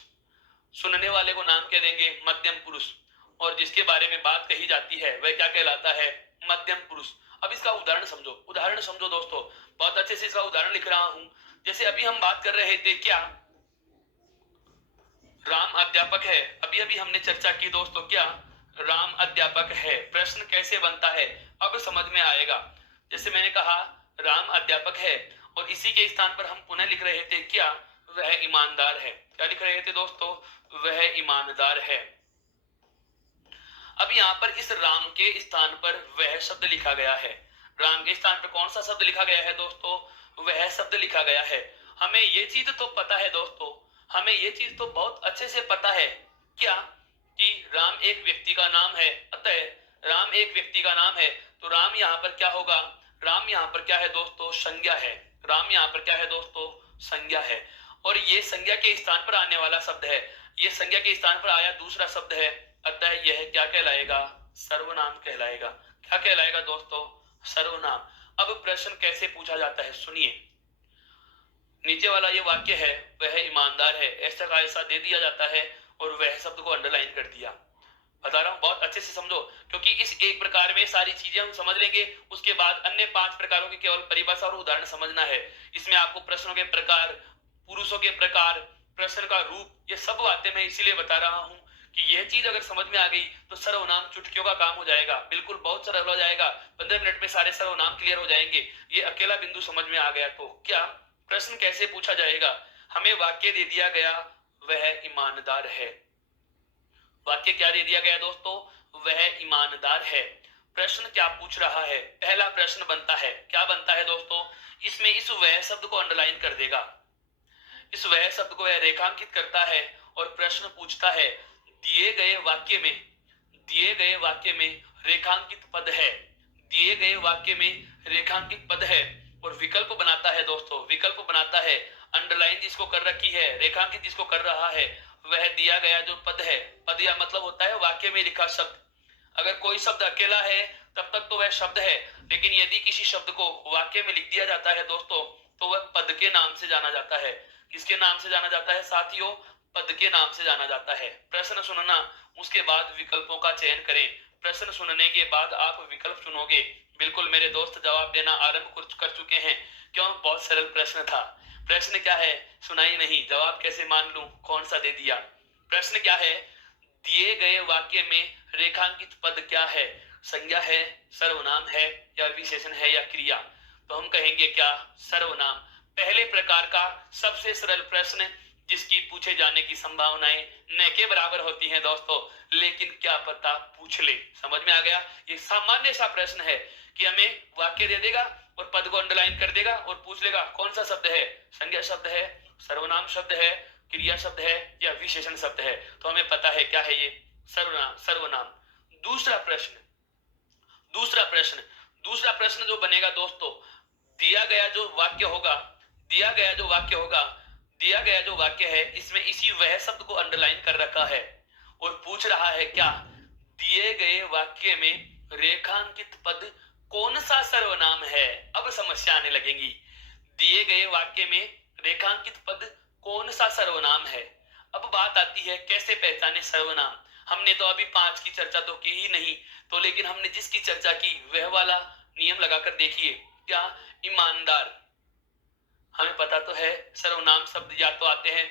सुनने वाले को नाम क्या देंगे, मध्यम पुरुष। और जिसके बारे में बात कही जाती है वह क्या कहलाता है, मध्यम पुरुष। अब इसका उदाहरण समझो, उदाहरण समझो दोस्तों, बहुत अच्छे से इसका उदाहरण लिख रहा हूं। जैसे अभी हम बात कर रहे थे, क्या राम अध्यापक है, अभी अभी हमने चर्चा की दोस्तों, क्या राम अध्यापक है। प्रश्न कैसे बनता है अब समझ में आएगा। जैसे मैंने कहा राम अध्यापक है और इसी के स्थान पर हम पुनः लिख रहे थे, क्या वह ईमानदार है। क्या लिख रहे थे दोस्तों, वह ईमानदार है। अब यहाँ पर इस राम के स्थान पर वह शब्द लिखा गया है। राम के स्थान पर कौन सा शब्द लिखा गया है दोस्तों, वह शब्द लिखा गया है। हमें ये चीज तो पता है दोस्तों, हमें ये चीज तो बहुत अच्छे से पता है, क्या कि राम एक व्यक्ति का नाम है। अतः राम एक व्यक्ति का नाम है तो राम यहाँ पर क्या होगा, राम यहाँ पर क्या है दोस्तों, संज्ञा है। राम यहाँ पर क्या है दोस्तों, संज्ञा है। और ये संज्ञा के स्थान पर आने वाला शब्द है, ये संज्ञा के स्थान पर आया दूसरा शब्द है। अतः यह क्या कहलाएगा, सर्वनाम कहलाएगा। क्या कहलाएगा दोस्तों, सर्वनाम। अब प्रश्न कैसे पूछा जाता है, सुनिए। नीचे वाला ये वाक्य है, वह ईमानदार है, ऐसा का ऐसा दे दिया जाता है और वह शब्द को अंडरलाइन कर दिया। बता रहा हूं बहुत अच्छे से समझो, क्योंकि इस एक प्रकार में सारी चीजें हम समझ लेंगे, उसके बाद अन्य 5 प्रकारों की केवल परिभाषा और उदाहरण समझना है। इसमें आपको प्रश्नों के प्रकार, पुरुषों के प्रकार, प्रश्न का रूप, ये सब बातें मैं इसीलिए बता रहा हूं कि यह चीज अगर समझ में आ गई तो सर्वनाम चुटकियों का काम हो जाएगा, बिल्कुल बहुत सरल हो जाएगा। 15 मिनट में सारे सर्वनाम क्लियर हो जाएंगे। ये अकेला बिंदु समझ में आ गया तो क्या प्रश्न कैसे पूछा जाएगा। हमें वाक्य दे दिया गया, वह ईमानदार है। वाक्य क्या दे दिया गया दोस्तों, वह ईमानदार है। प्रश्न क्या पूछ रहा है, पहला प्रश्न बनता है, क्या बनता है दोस्तों, इसमें इस वह शब्द को अंडरलाइन कर देगा। इस वह शब्द को वह रेखांकित करता है और प्रश्न पूछता है, दिए गए वाक्य में, दिए गए वाक्य में रेखांकित पद है, दिए गए वाक्य में रेखांकित पद है। और विकल्प बनाता है दोस्तों, विकल्प बनाता है। अंडरलाइन जिसको कर रखी है, रेखांकित जिसको कर रहा है, वह दिया गया जो पद है, पद या मतलब होता है वाक्य में लिखा शब्द। अगर कोई शब्द अकेला है तब तक तो वह शब्द है, लेकिन यदि किसी शब्द को वाक्य में लिख दिया जाता है दोस्तों, तो वह पद के नाम से जाना जाता है। किसके नाम से जाना जाता है साथियों, पद के नाम से जाना जाता है। प्रश्न सुनना, उसके बाद विकल्पों का चयन करें। प्रश्न सुनने के बाद आप विकल्प चुनोगे। बिल्कुल मेरे दोस्त जवाब देना आरंभ कर चुके हैं, क्यों, बहुत सरल प्रश्न था। प्रश्न क्या है, सुनाई नहीं, जवाब कैसे मान लूं, कौन सा दे दिया। प्रश्न क्या है, दिए गए वाक्य में रेखांकित पद क्या है, संज्ञा है, सर्वनाम है या विशेषण है या क्रिया। तो हम कहेंगे क्या, सर्वनाम। पहले प्रकार का सबसे सरल प्रश्न जिसकी पूछे जाने की संभावनाएं न के बराबर होती हैं दोस्तों, लेकिन क्या पता पूछ ले। समझ में आ गया। ये सामान्य सा प्रश्न है कि हमें वाक्य दे देगा और पद को अंडरलाइन कर देगा और पूछ लेगा कौन सा शब्द है, संज्ञा शब्द है, सर्वनाम शब्द है, क्रिया शब्द है या विशेषण शब्द है। तो हमें पता है क्या है ये, सर्वनाम, सर्वनाम। दूसरा प्रश्न, दूसरा प्रश्न, दूसरा प्रश्न जो बनेगा दोस्तों, दिया गया जो वाक्य होगा, दिया गया जो वाक्य होगा, दिया गया जो वाक्य है इसमें इसी वह शब्द को अंडरलाइन कर रखा है और पूछ रहा है क्या, दिए गए वाक्य में रेखांकित पद कौन सा सर्वनाम है। अब समस्या आने लगेगी। दिए गए वाक्य में रेखांकित पद कौन सा सर्वनाम है। अब बात आती है कैसे पहचाने सर्वनाम। हमने तो अभी 5 की चर्चा तो की ही नहीं, तो लेकिन हमने जिसकी चर्चा की वह वाला नियम लगाकर देखिए। क्या, ईमानदार, हमें पता तो है सर्वनाम शब्द या तो आते हैं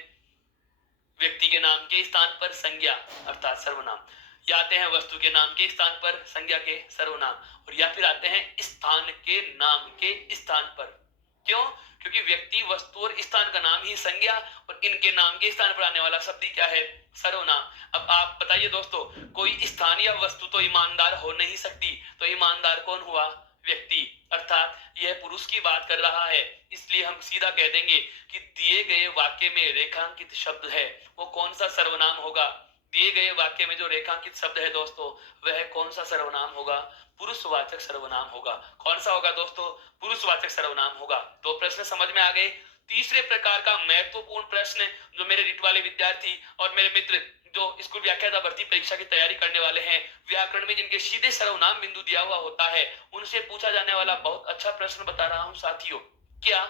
व्यक्ति के नाम के स्थान पर संज्ञा अर्थात सर्वनाम, या आते हैं वस्तु के नाम के स्थान पर संज्ञा के सर्वनाम, और या फिर आते हैं स्थान के नाम के स्थान पर। क्यों? क्योंकि व्यक्ति, वस्तु और स्थान का नाम ही संज्ञा और इनके नाम के स्थान पर आने वाला शब्द ही क्या है, सर्वनाम। अब आप बताइए दोस्तों, कोई स्थान या वस्तु तो ईमानदार हो नहीं सकती, तो ईमानदार कौन हुआ, व्यक्ति, अर्थात यह पुरुष की बात कर रहा है। इसलिए हम सीधा कह देंगे कि दिए गए वाक्य में रेखांकित शब्द है वो कौन सा सर्वनाम होगा। दिए गए वाक्य में जो रेखांकित शब्द है दोस्तों वह कौन सा सर्वनाम होगा, पुरुषवाचक सर्वनाम होगा। कौन सा होगा दोस्तों, पुरुषवाचक सर्वनाम होगा। दो प्रश्न समझ में आ गए। तीसरे प्रकार का महत्वपूर्ण प्रश्न जो मेरे रिट वाले विद्यार्थी और मेरे मित्र जो स्कूल व्याख्याता भर्ती परीक्षा की तैयारी करने वाले हैं, व्याकरण में जिनके सीधे सर्वनाम बिंदु दिया हुआ होता है, उनसे पूछा जाने वाला बहुत अच्छा प्रश्न बता रहा हूं साथियों। क्या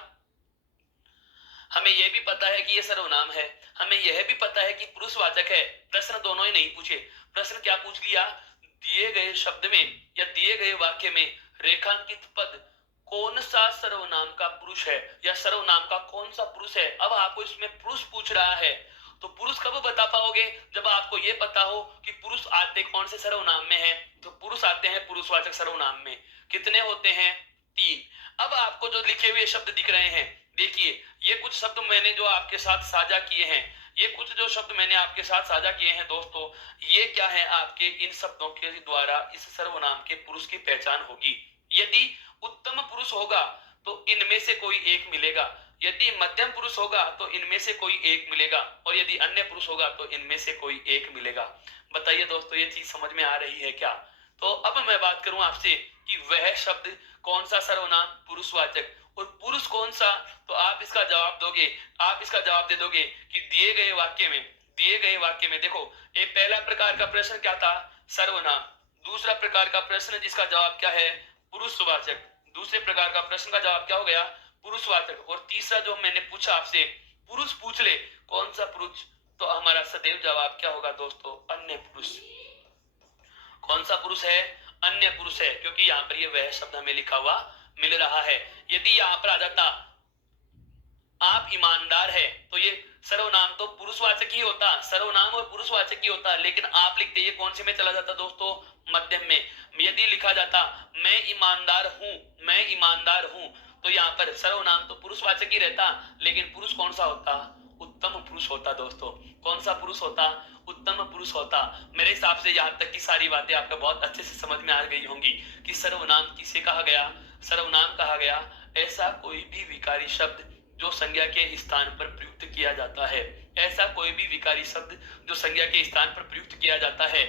हमें यह भी पता है कि यह सर्वनाम है, हमें यह भी पता है कि पुरुषवाचक है। प्रश्न दोनों ही नहीं पूछे। प्रश्न क्या पूछ लिया, दिए गए शब्द में या दिए गए वाक्य में रेखांकित पद कौन सा सर्वनाम का पुरुष है या सर्वनाम का कौन सा पुरुष है। अब आपको इसमें पुरुष पूछ रहा है, तो पुरुष कब बता पाओगे, जब आपको यह पता हो कि पुरुष आते कौन से सर्वनाम में है। तो पुरुष आते हैं पुरुषवाचक सर्वनाम में। कितने होते हैं, 3। अब आपको जो लिखे हुए शब्द दिख रहे हैं, देखिए ये कुछ शब्द मैंने जो आपके साथ साझा किए हैं, ये कुछ जो शब्द मैंने आपके साथ साझा किए हैं दोस्तों, ये क्या है, आपके इन शब्दों के द्वारा इस सर्वनाम के पुरुष की पहचान होगी। यदि उत्तम पुरुष होगा तो इनमें से कोई एक मिलेगा, यदि मध्यम पुरुष होगा तो इनमें से कोई एक मिलेगा, और यदि अन्य पुरुष होगा तो इनमें से कोई एक मिलेगा। बताइए दोस्तों, ये चीज समझ में आ रही है क्या। तो अब मैं बात करूं आपसे कि वह शब्द कौन सा सर्वनाम, पुरुषवाचक, और पुरुष कौन सा। तो आप इसका जवाब दोगे, आप इसका जवाब दे दोगे कि दिए गए वाक्य में देखो, ये पहला प्रकार का प्रश्न क्या था, सर्वनाम। दूसरा प्रकार का प्रश्न जिसका जवाब क्या है, पुरुषवाचक। दूसरे प्रकार का प्रश्न का जवाब क्या हो गया, पुरुषवाचक। और तीसरा जो मैंने पूछा आपसे, पुरुष पूछ ले कौन सा पुरुष, तो हमारा सदैव जवाब क्या होगा दोस्तों, अन्य पुरुष। कौन सा पुरुष है, अन्य पुरुष है, क्योंकि यहाँ पर ये वह शब्द हमें लिखा हुआ मिल रहा है। यदि यहाँ पर आ जाता आप ईमानदार है तो ये सर्वनाम तो पुरुषवाचक ही होता, सर्वनाम और पुरुषवाचक ही होता, लेकिन आप लिखते ये कौन से में चला जाता दोस्तों, मध्यम में। यदि लिखा जाता मैं ईमानदार हूं, तो यहाँ पर सर्वनाम तो पुरुषवाचक ही रहता, लेकिन पुरुष कौन सा होता, उत्तम पुरुष होता दोस्तों। कौन सा पुरुष होता, उत्तम पुरुष होता। मेरे हिसाब से यहाँ तक की सारी बातें आपको बहुत अच्छे से समझ में आ गई होंगी कि सर्वनाम किसे कहा गया। सर्वनाम कहा गया ऐसा कोई भी विकारी शब्द जो संज्ञा के स्थान पर प्रयुक्त किया जाता है। ऐसा कोई भी विकारी शब्द जो संज्ञा के स्थान पर प्रयुक्त किया जाता है,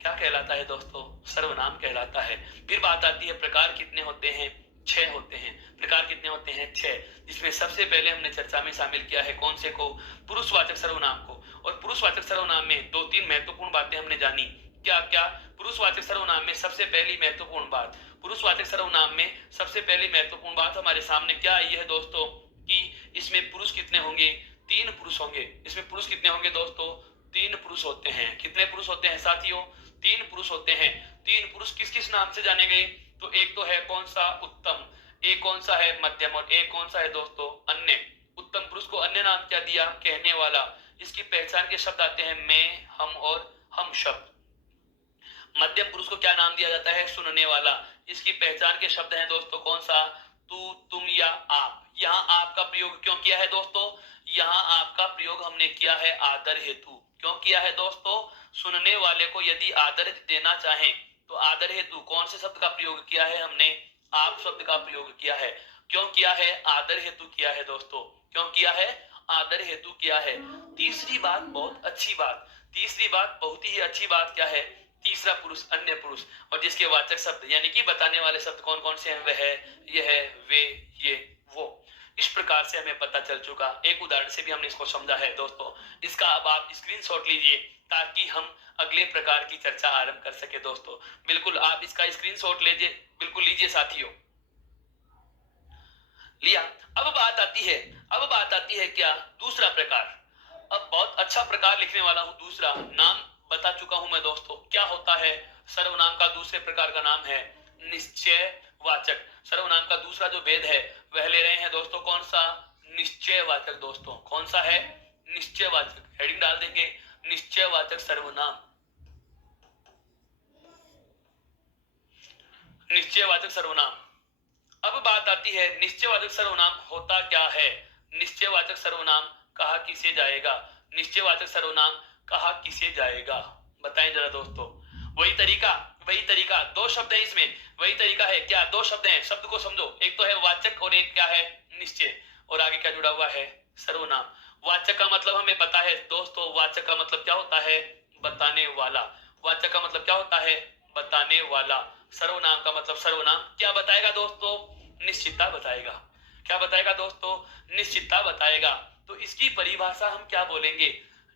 क्या कहलाता है दोस्तों, सर्वनाम कहलाता है। फिर बात आती है प्रकार कितने होते हैं, 6 होते हैं। प्रकार कितने होते हैं, 6, जिसमें सबसे पहले हमने चर्चा में शामिल किया है कौन से को, पुरुषवाचक सर्वनाम को। और पुरुषवाचक सर्वनाम में 2-3 महत्वपूर्ण बातें हमने जानी। क्या क्या, पुरुषवाचक सर्वनाम में सबसे पहली महत्वपूर्ण बात, पुरुषवाचक सर्वनाम में सबसे पहली महत्वपूर्ण बात हमारे सामने क्या आई है दोस्तों, कि इसमें पुरुष कितने होंगे, 3 पुरुष होंगे। इसमें पुरुष कितने होंगे दोस्तों, 3 पुरुष होते हैं। कितने पुरुष होते हैं साथियों, 3 पुरुष होते हैं। 3 पुरुष किस किस नाम से जाने गए, तो एक तो है कौन सा, उत्तम, एक कौन सा है, मध्यम, और एक कौन सा है दोस्तों, अन्य। उत्तम पुरुष को अन्य नाम क्या दिया, कहने वाला। इसकी पहचान के शब्द आते हैं मैं, हम और हम शब्द। मध्यम पुरुष को क्या नाम दिया जाता है, सुनने वाला। इसकी पहचान के शब्द हैं दोस्तों कौन सा, तू, तुम या आप। यहाँ आपका प्रयोग क्यों किया है दोस्तों, यहाँ आपका प्रयोग हमने किया है आदर हेतु। क्यों किया है दोस्तों, सुनने वाले को यदि आदर देना चाहें तो आदर हेतु कौन से शब्द का प्रयोग किया है हमने, आप शब्द का प्रयोग किया है। क्यों किया है, आदर हेतु किया है दोस्तों। क्यों किया है, आदर हेतु किया है। तीसरी बात, बहुत अच्छी बात, तीसरी बात, बहुत ही अच्छी बात क्या है, तीसरा पुरुष, अन्य पुरुष, और जिसके वाचक शब्द यानी कि बताने वाले शब्द कौन कौन से हैं, वह, यह, वे, ये, वो। इस प्रकार से हमें पता चल चुका, एक उदाहरण से भी हमने इसको समझा है दोस्तों। इसका अब आप स्क्रीनशॉट लीजिए ताकि हम अगले प्रकार की चर्चा आरंभ कर सके दोस्तों। बिल्कुल आप इसका स्क्रीनशॉट लीजिए, बिल्कुल लीजिए साथियों। लिया। अब बात आती है क्या, दूसरा प्रकार। अब बहुत अच्छा प्रकार लिखने वाला हूं। दूसरा नाम बता चुका हूं मैं दोस्तों, क्या होता है सर्वनाम का दूसरे प्रकार का नाम है निश्चयवाचक। सर्वनाम का दूसरा जो भेद है वह ले रहे हैं दोस्तों, कौन सा, निश्चयवाचक दोस्तों। कौन सा है, निश्चयवाचक। हेडिंग डाल देंगे निश्चयवाचक सर्वनाम। निश्चयवाचक सर्वनाम। अब बात आती है निश्चयवाचक सर्वनाम होता क्या है। निश्चयवाचक सर्वनाम कहा किसे जाएगा, निश्चयवाचक सर्वनाम कहा किसे जाएगा, बताएं जरा दोस्तों। वही तरीका, दो शब्द है इसमें, वही तरीका है क्या, दो शब्द हैं, शब्द को समझो। एक तो है वाचक और एक क्या है, निश्चय। और आगे क्या जुड़ा हुआ है, सर्वनाम। वाचक का मतलब हमें पता है दोस्तों, वाचक का मतलब क्या होता है, बताने वाला। वाचक का मतलब क्या होता है, बताने वाला। सर्वनाम का मतलब सर्वनाम क्या बताएगा दोस्तों, निश्चितता बताएगा। क्या बताएगा दोस्तों, निश्चितता बताएगा। तो इसकी परिभाषा हम क्या बोलेंगे,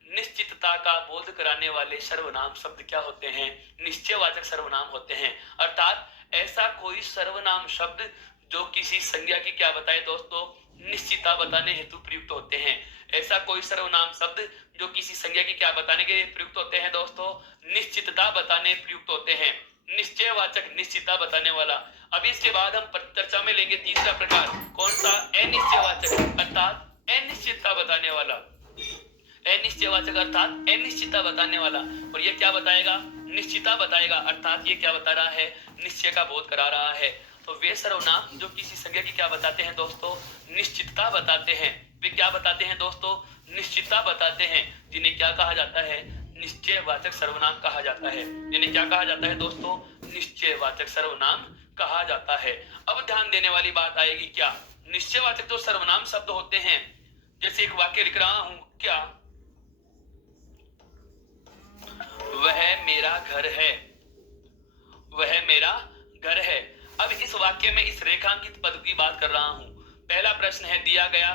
निश्चितता का बोध कराने वाले सर्वनाम शब्द क्या होते हैं, निश्चयवाचक सर्वनाम होते हैं। अर्थात ऐसा कोई सर्वनाम शब्द जो किसी संज्ञा की क्या बताए दोस्तों, निश्चितता बताने हेतु प्रयुक्त होते हैं। ऐसा कोई सर्वनाम शब्द जो किसी संज्ञा की क्या बताने के लिए प्रयुक्त होते हैं दोस्तों, निश्चितता बताने प्रयुक्त होते हैं। निश्चयवाचक, निश्चितता बताने वाला। अभी इसके बाद हम चर्चा में लेंगे तीसरा प्रकार, कौन सा, अनिश्चयवाचक अर्थात अनिश्चितता बताने वाला। अनिश्चयवाचक अर्थात अनिश्चितता बताने वाला। और ये क्या बताएगा, निश्चितता बताएगा। अर्थात ये क्या बता रहा है, निश्चय का बोध करा रहा है। तो वे सर्वनाम जो किसी संज्ञा की क्या बताते हैं दोस्तों, निश्चितता बताते हैं। वे क्या बताते हैं दोस्तों, निश्चितता बताते हैं, जिन्हें क्या कहा जाता है, निश्चयवाचक सर्वनाम कहा जाता है। जिन्हें क्या कहा जाता है दोस्तों, निश्चयवाचक सर्वनाम कहा जाता है। अब ध्यान देने वाली बात आएगी, क्या निश्चयवाचक जो सर्वनाम शब्द होते हैं, जैसे एक वाक्य लिख रहा हूं, क्या वह मेरा घर है, वह मेरा घर है। अब इस वाक्य में इस रेखांकित पद की बात कर रहा हूं। पहला प्रश्न है दिया गया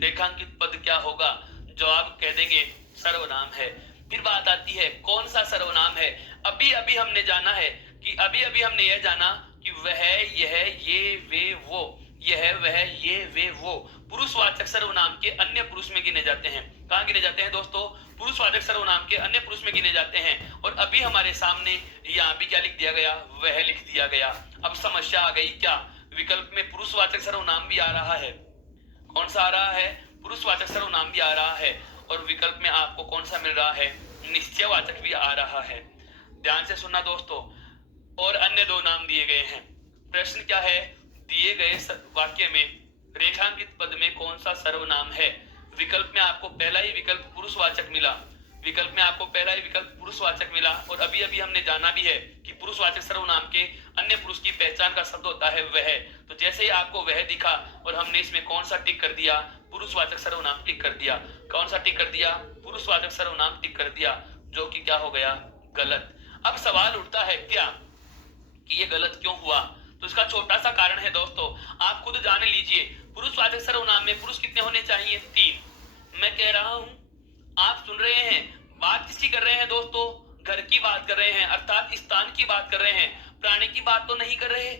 रेखांकित पद क्या होगा, जवाब कह देंगे सर्वनाम है। फिर बात आती है कौन सा सर्वनाम है। अभी अभी हमने जाना है कि हमने यह जाना कि वह, यह, ये, वे, वो, यह, वह, ये, वे, वो पुरुषवाचक सर्वनाम के अन्य पुरुष में गिने जाते हैं। कहां गिने जाते हैं दोस्तों, पुरुषवाचक सर्वनाम के अन्य पुरुष में गिने जाते हैं। और अभी हमारे सामने यहाँ भी क्या लिख दिया गया, वह लिख दिया गया। अब समस्या आ गई, क्या विकल्प में पुरुषवाचक सर्वनाम भी आ रहा है। कौन सा आ रहा है, पुरुषवाचक सर्वनाम भी आ रहा है। और विकल्प में आपको कौन सा मिल रहा है, निश्चयवाचक भी आ रहा है। ध्यान से सुनना दोस्तों। और अन्य दो नाम दिए गए हैं। प्रश्न क्या है, दिए गए वाक्य में रेखांकित पद में कौन सा सर्वनाम है। विकल्प में आपको पहला ही विकल्प पुरुषवाचक मिला, विकल्प में आपको पहला ही विकल्प पुरुषवाचक मिला। और अभी अभी हमने जाना भी है कि पुरुषवाचक सर्वनाम के अन्य पुरुष की पहचान का शब्द होता है वह। तो जैसे ही आपको वह दिखा और हमने इसमें कौन सा टिक कर दिया, पुरुषवाचक सर्वनाम टिक कर दिया। कौन सा टिक कर दिया, पुरुषवाचक सर्वनाम टिक कर दिया, जो कि क्या हो गया, गलत। अब सवाल उठता है क्या कि ये गलत क्यों हुआ। तो इसका छोटा सा कारण है दोस्तों, आप खुद जान लीजिए। पुरुषवाचक सर्वनाम में पुरुष कितने होने चाहिए, 3। मैं कह रहा हूं, आप सुन रहे हैं, बात किसकी कर रहे हैं दोस्तों, घर की बात कर रहे हैं, अर्थात स्थान की बात कर रहे हैं। प्राणी की बात तो नहीं कर रहे,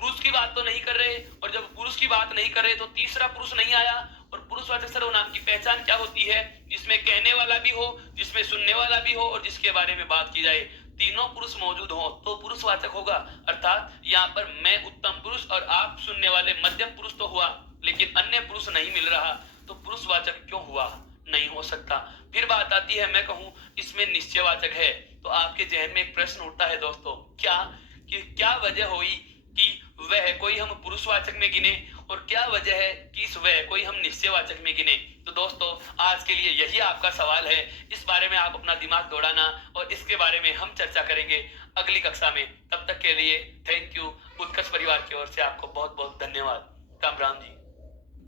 पुरुष की बात तो नहीं कर रहे। और जब पुरुष की बात नहीं कर रहे तो तीसरा पुरुष नहीं आया। और पुरुषवाचक सर्वनाम की पहचान क्या होती है, जिसमें कहने वाला भी हो, जिसमें सुनने वाला भी हो और जिसके बारे में बात की जाए। तीनों पुरुष मौजूद हो तो पुरुषवाचक होगा। अर्थात यहाँ पर मैं उत्तम पुरुष और आप सुनने वाले मध्यम पुरुष तो हुआ, लेकिन अन्य पुरुष नहीं मिल रहा, तो पुरुषवाचक क्यों हुआ, नहीं हो सकता। फिर बात आती है, मैं कहूं इसमें निश्चयवाचक है, तो आपके जहन में एक प्रश्न उठता है दोस्तों, क्या वजह हुई कि वह कोई हम पुरुषवाचक में गिने और क्या वजह है कि इस वह कोई हम निश्चयवाचक में गिने। तो दोस्तों आज के लिए यही आपका सवाल है। इस बारे में आप अपना दिमाग दौड़ाना और इसके बारे में हम चर्चा करेंगे अगली कक्षा में। तब तक के लिए थैंक यू। उत्कर्ष परिवार की ओर से आपको बहुत बहुत धन्यवाद। राम राम जी।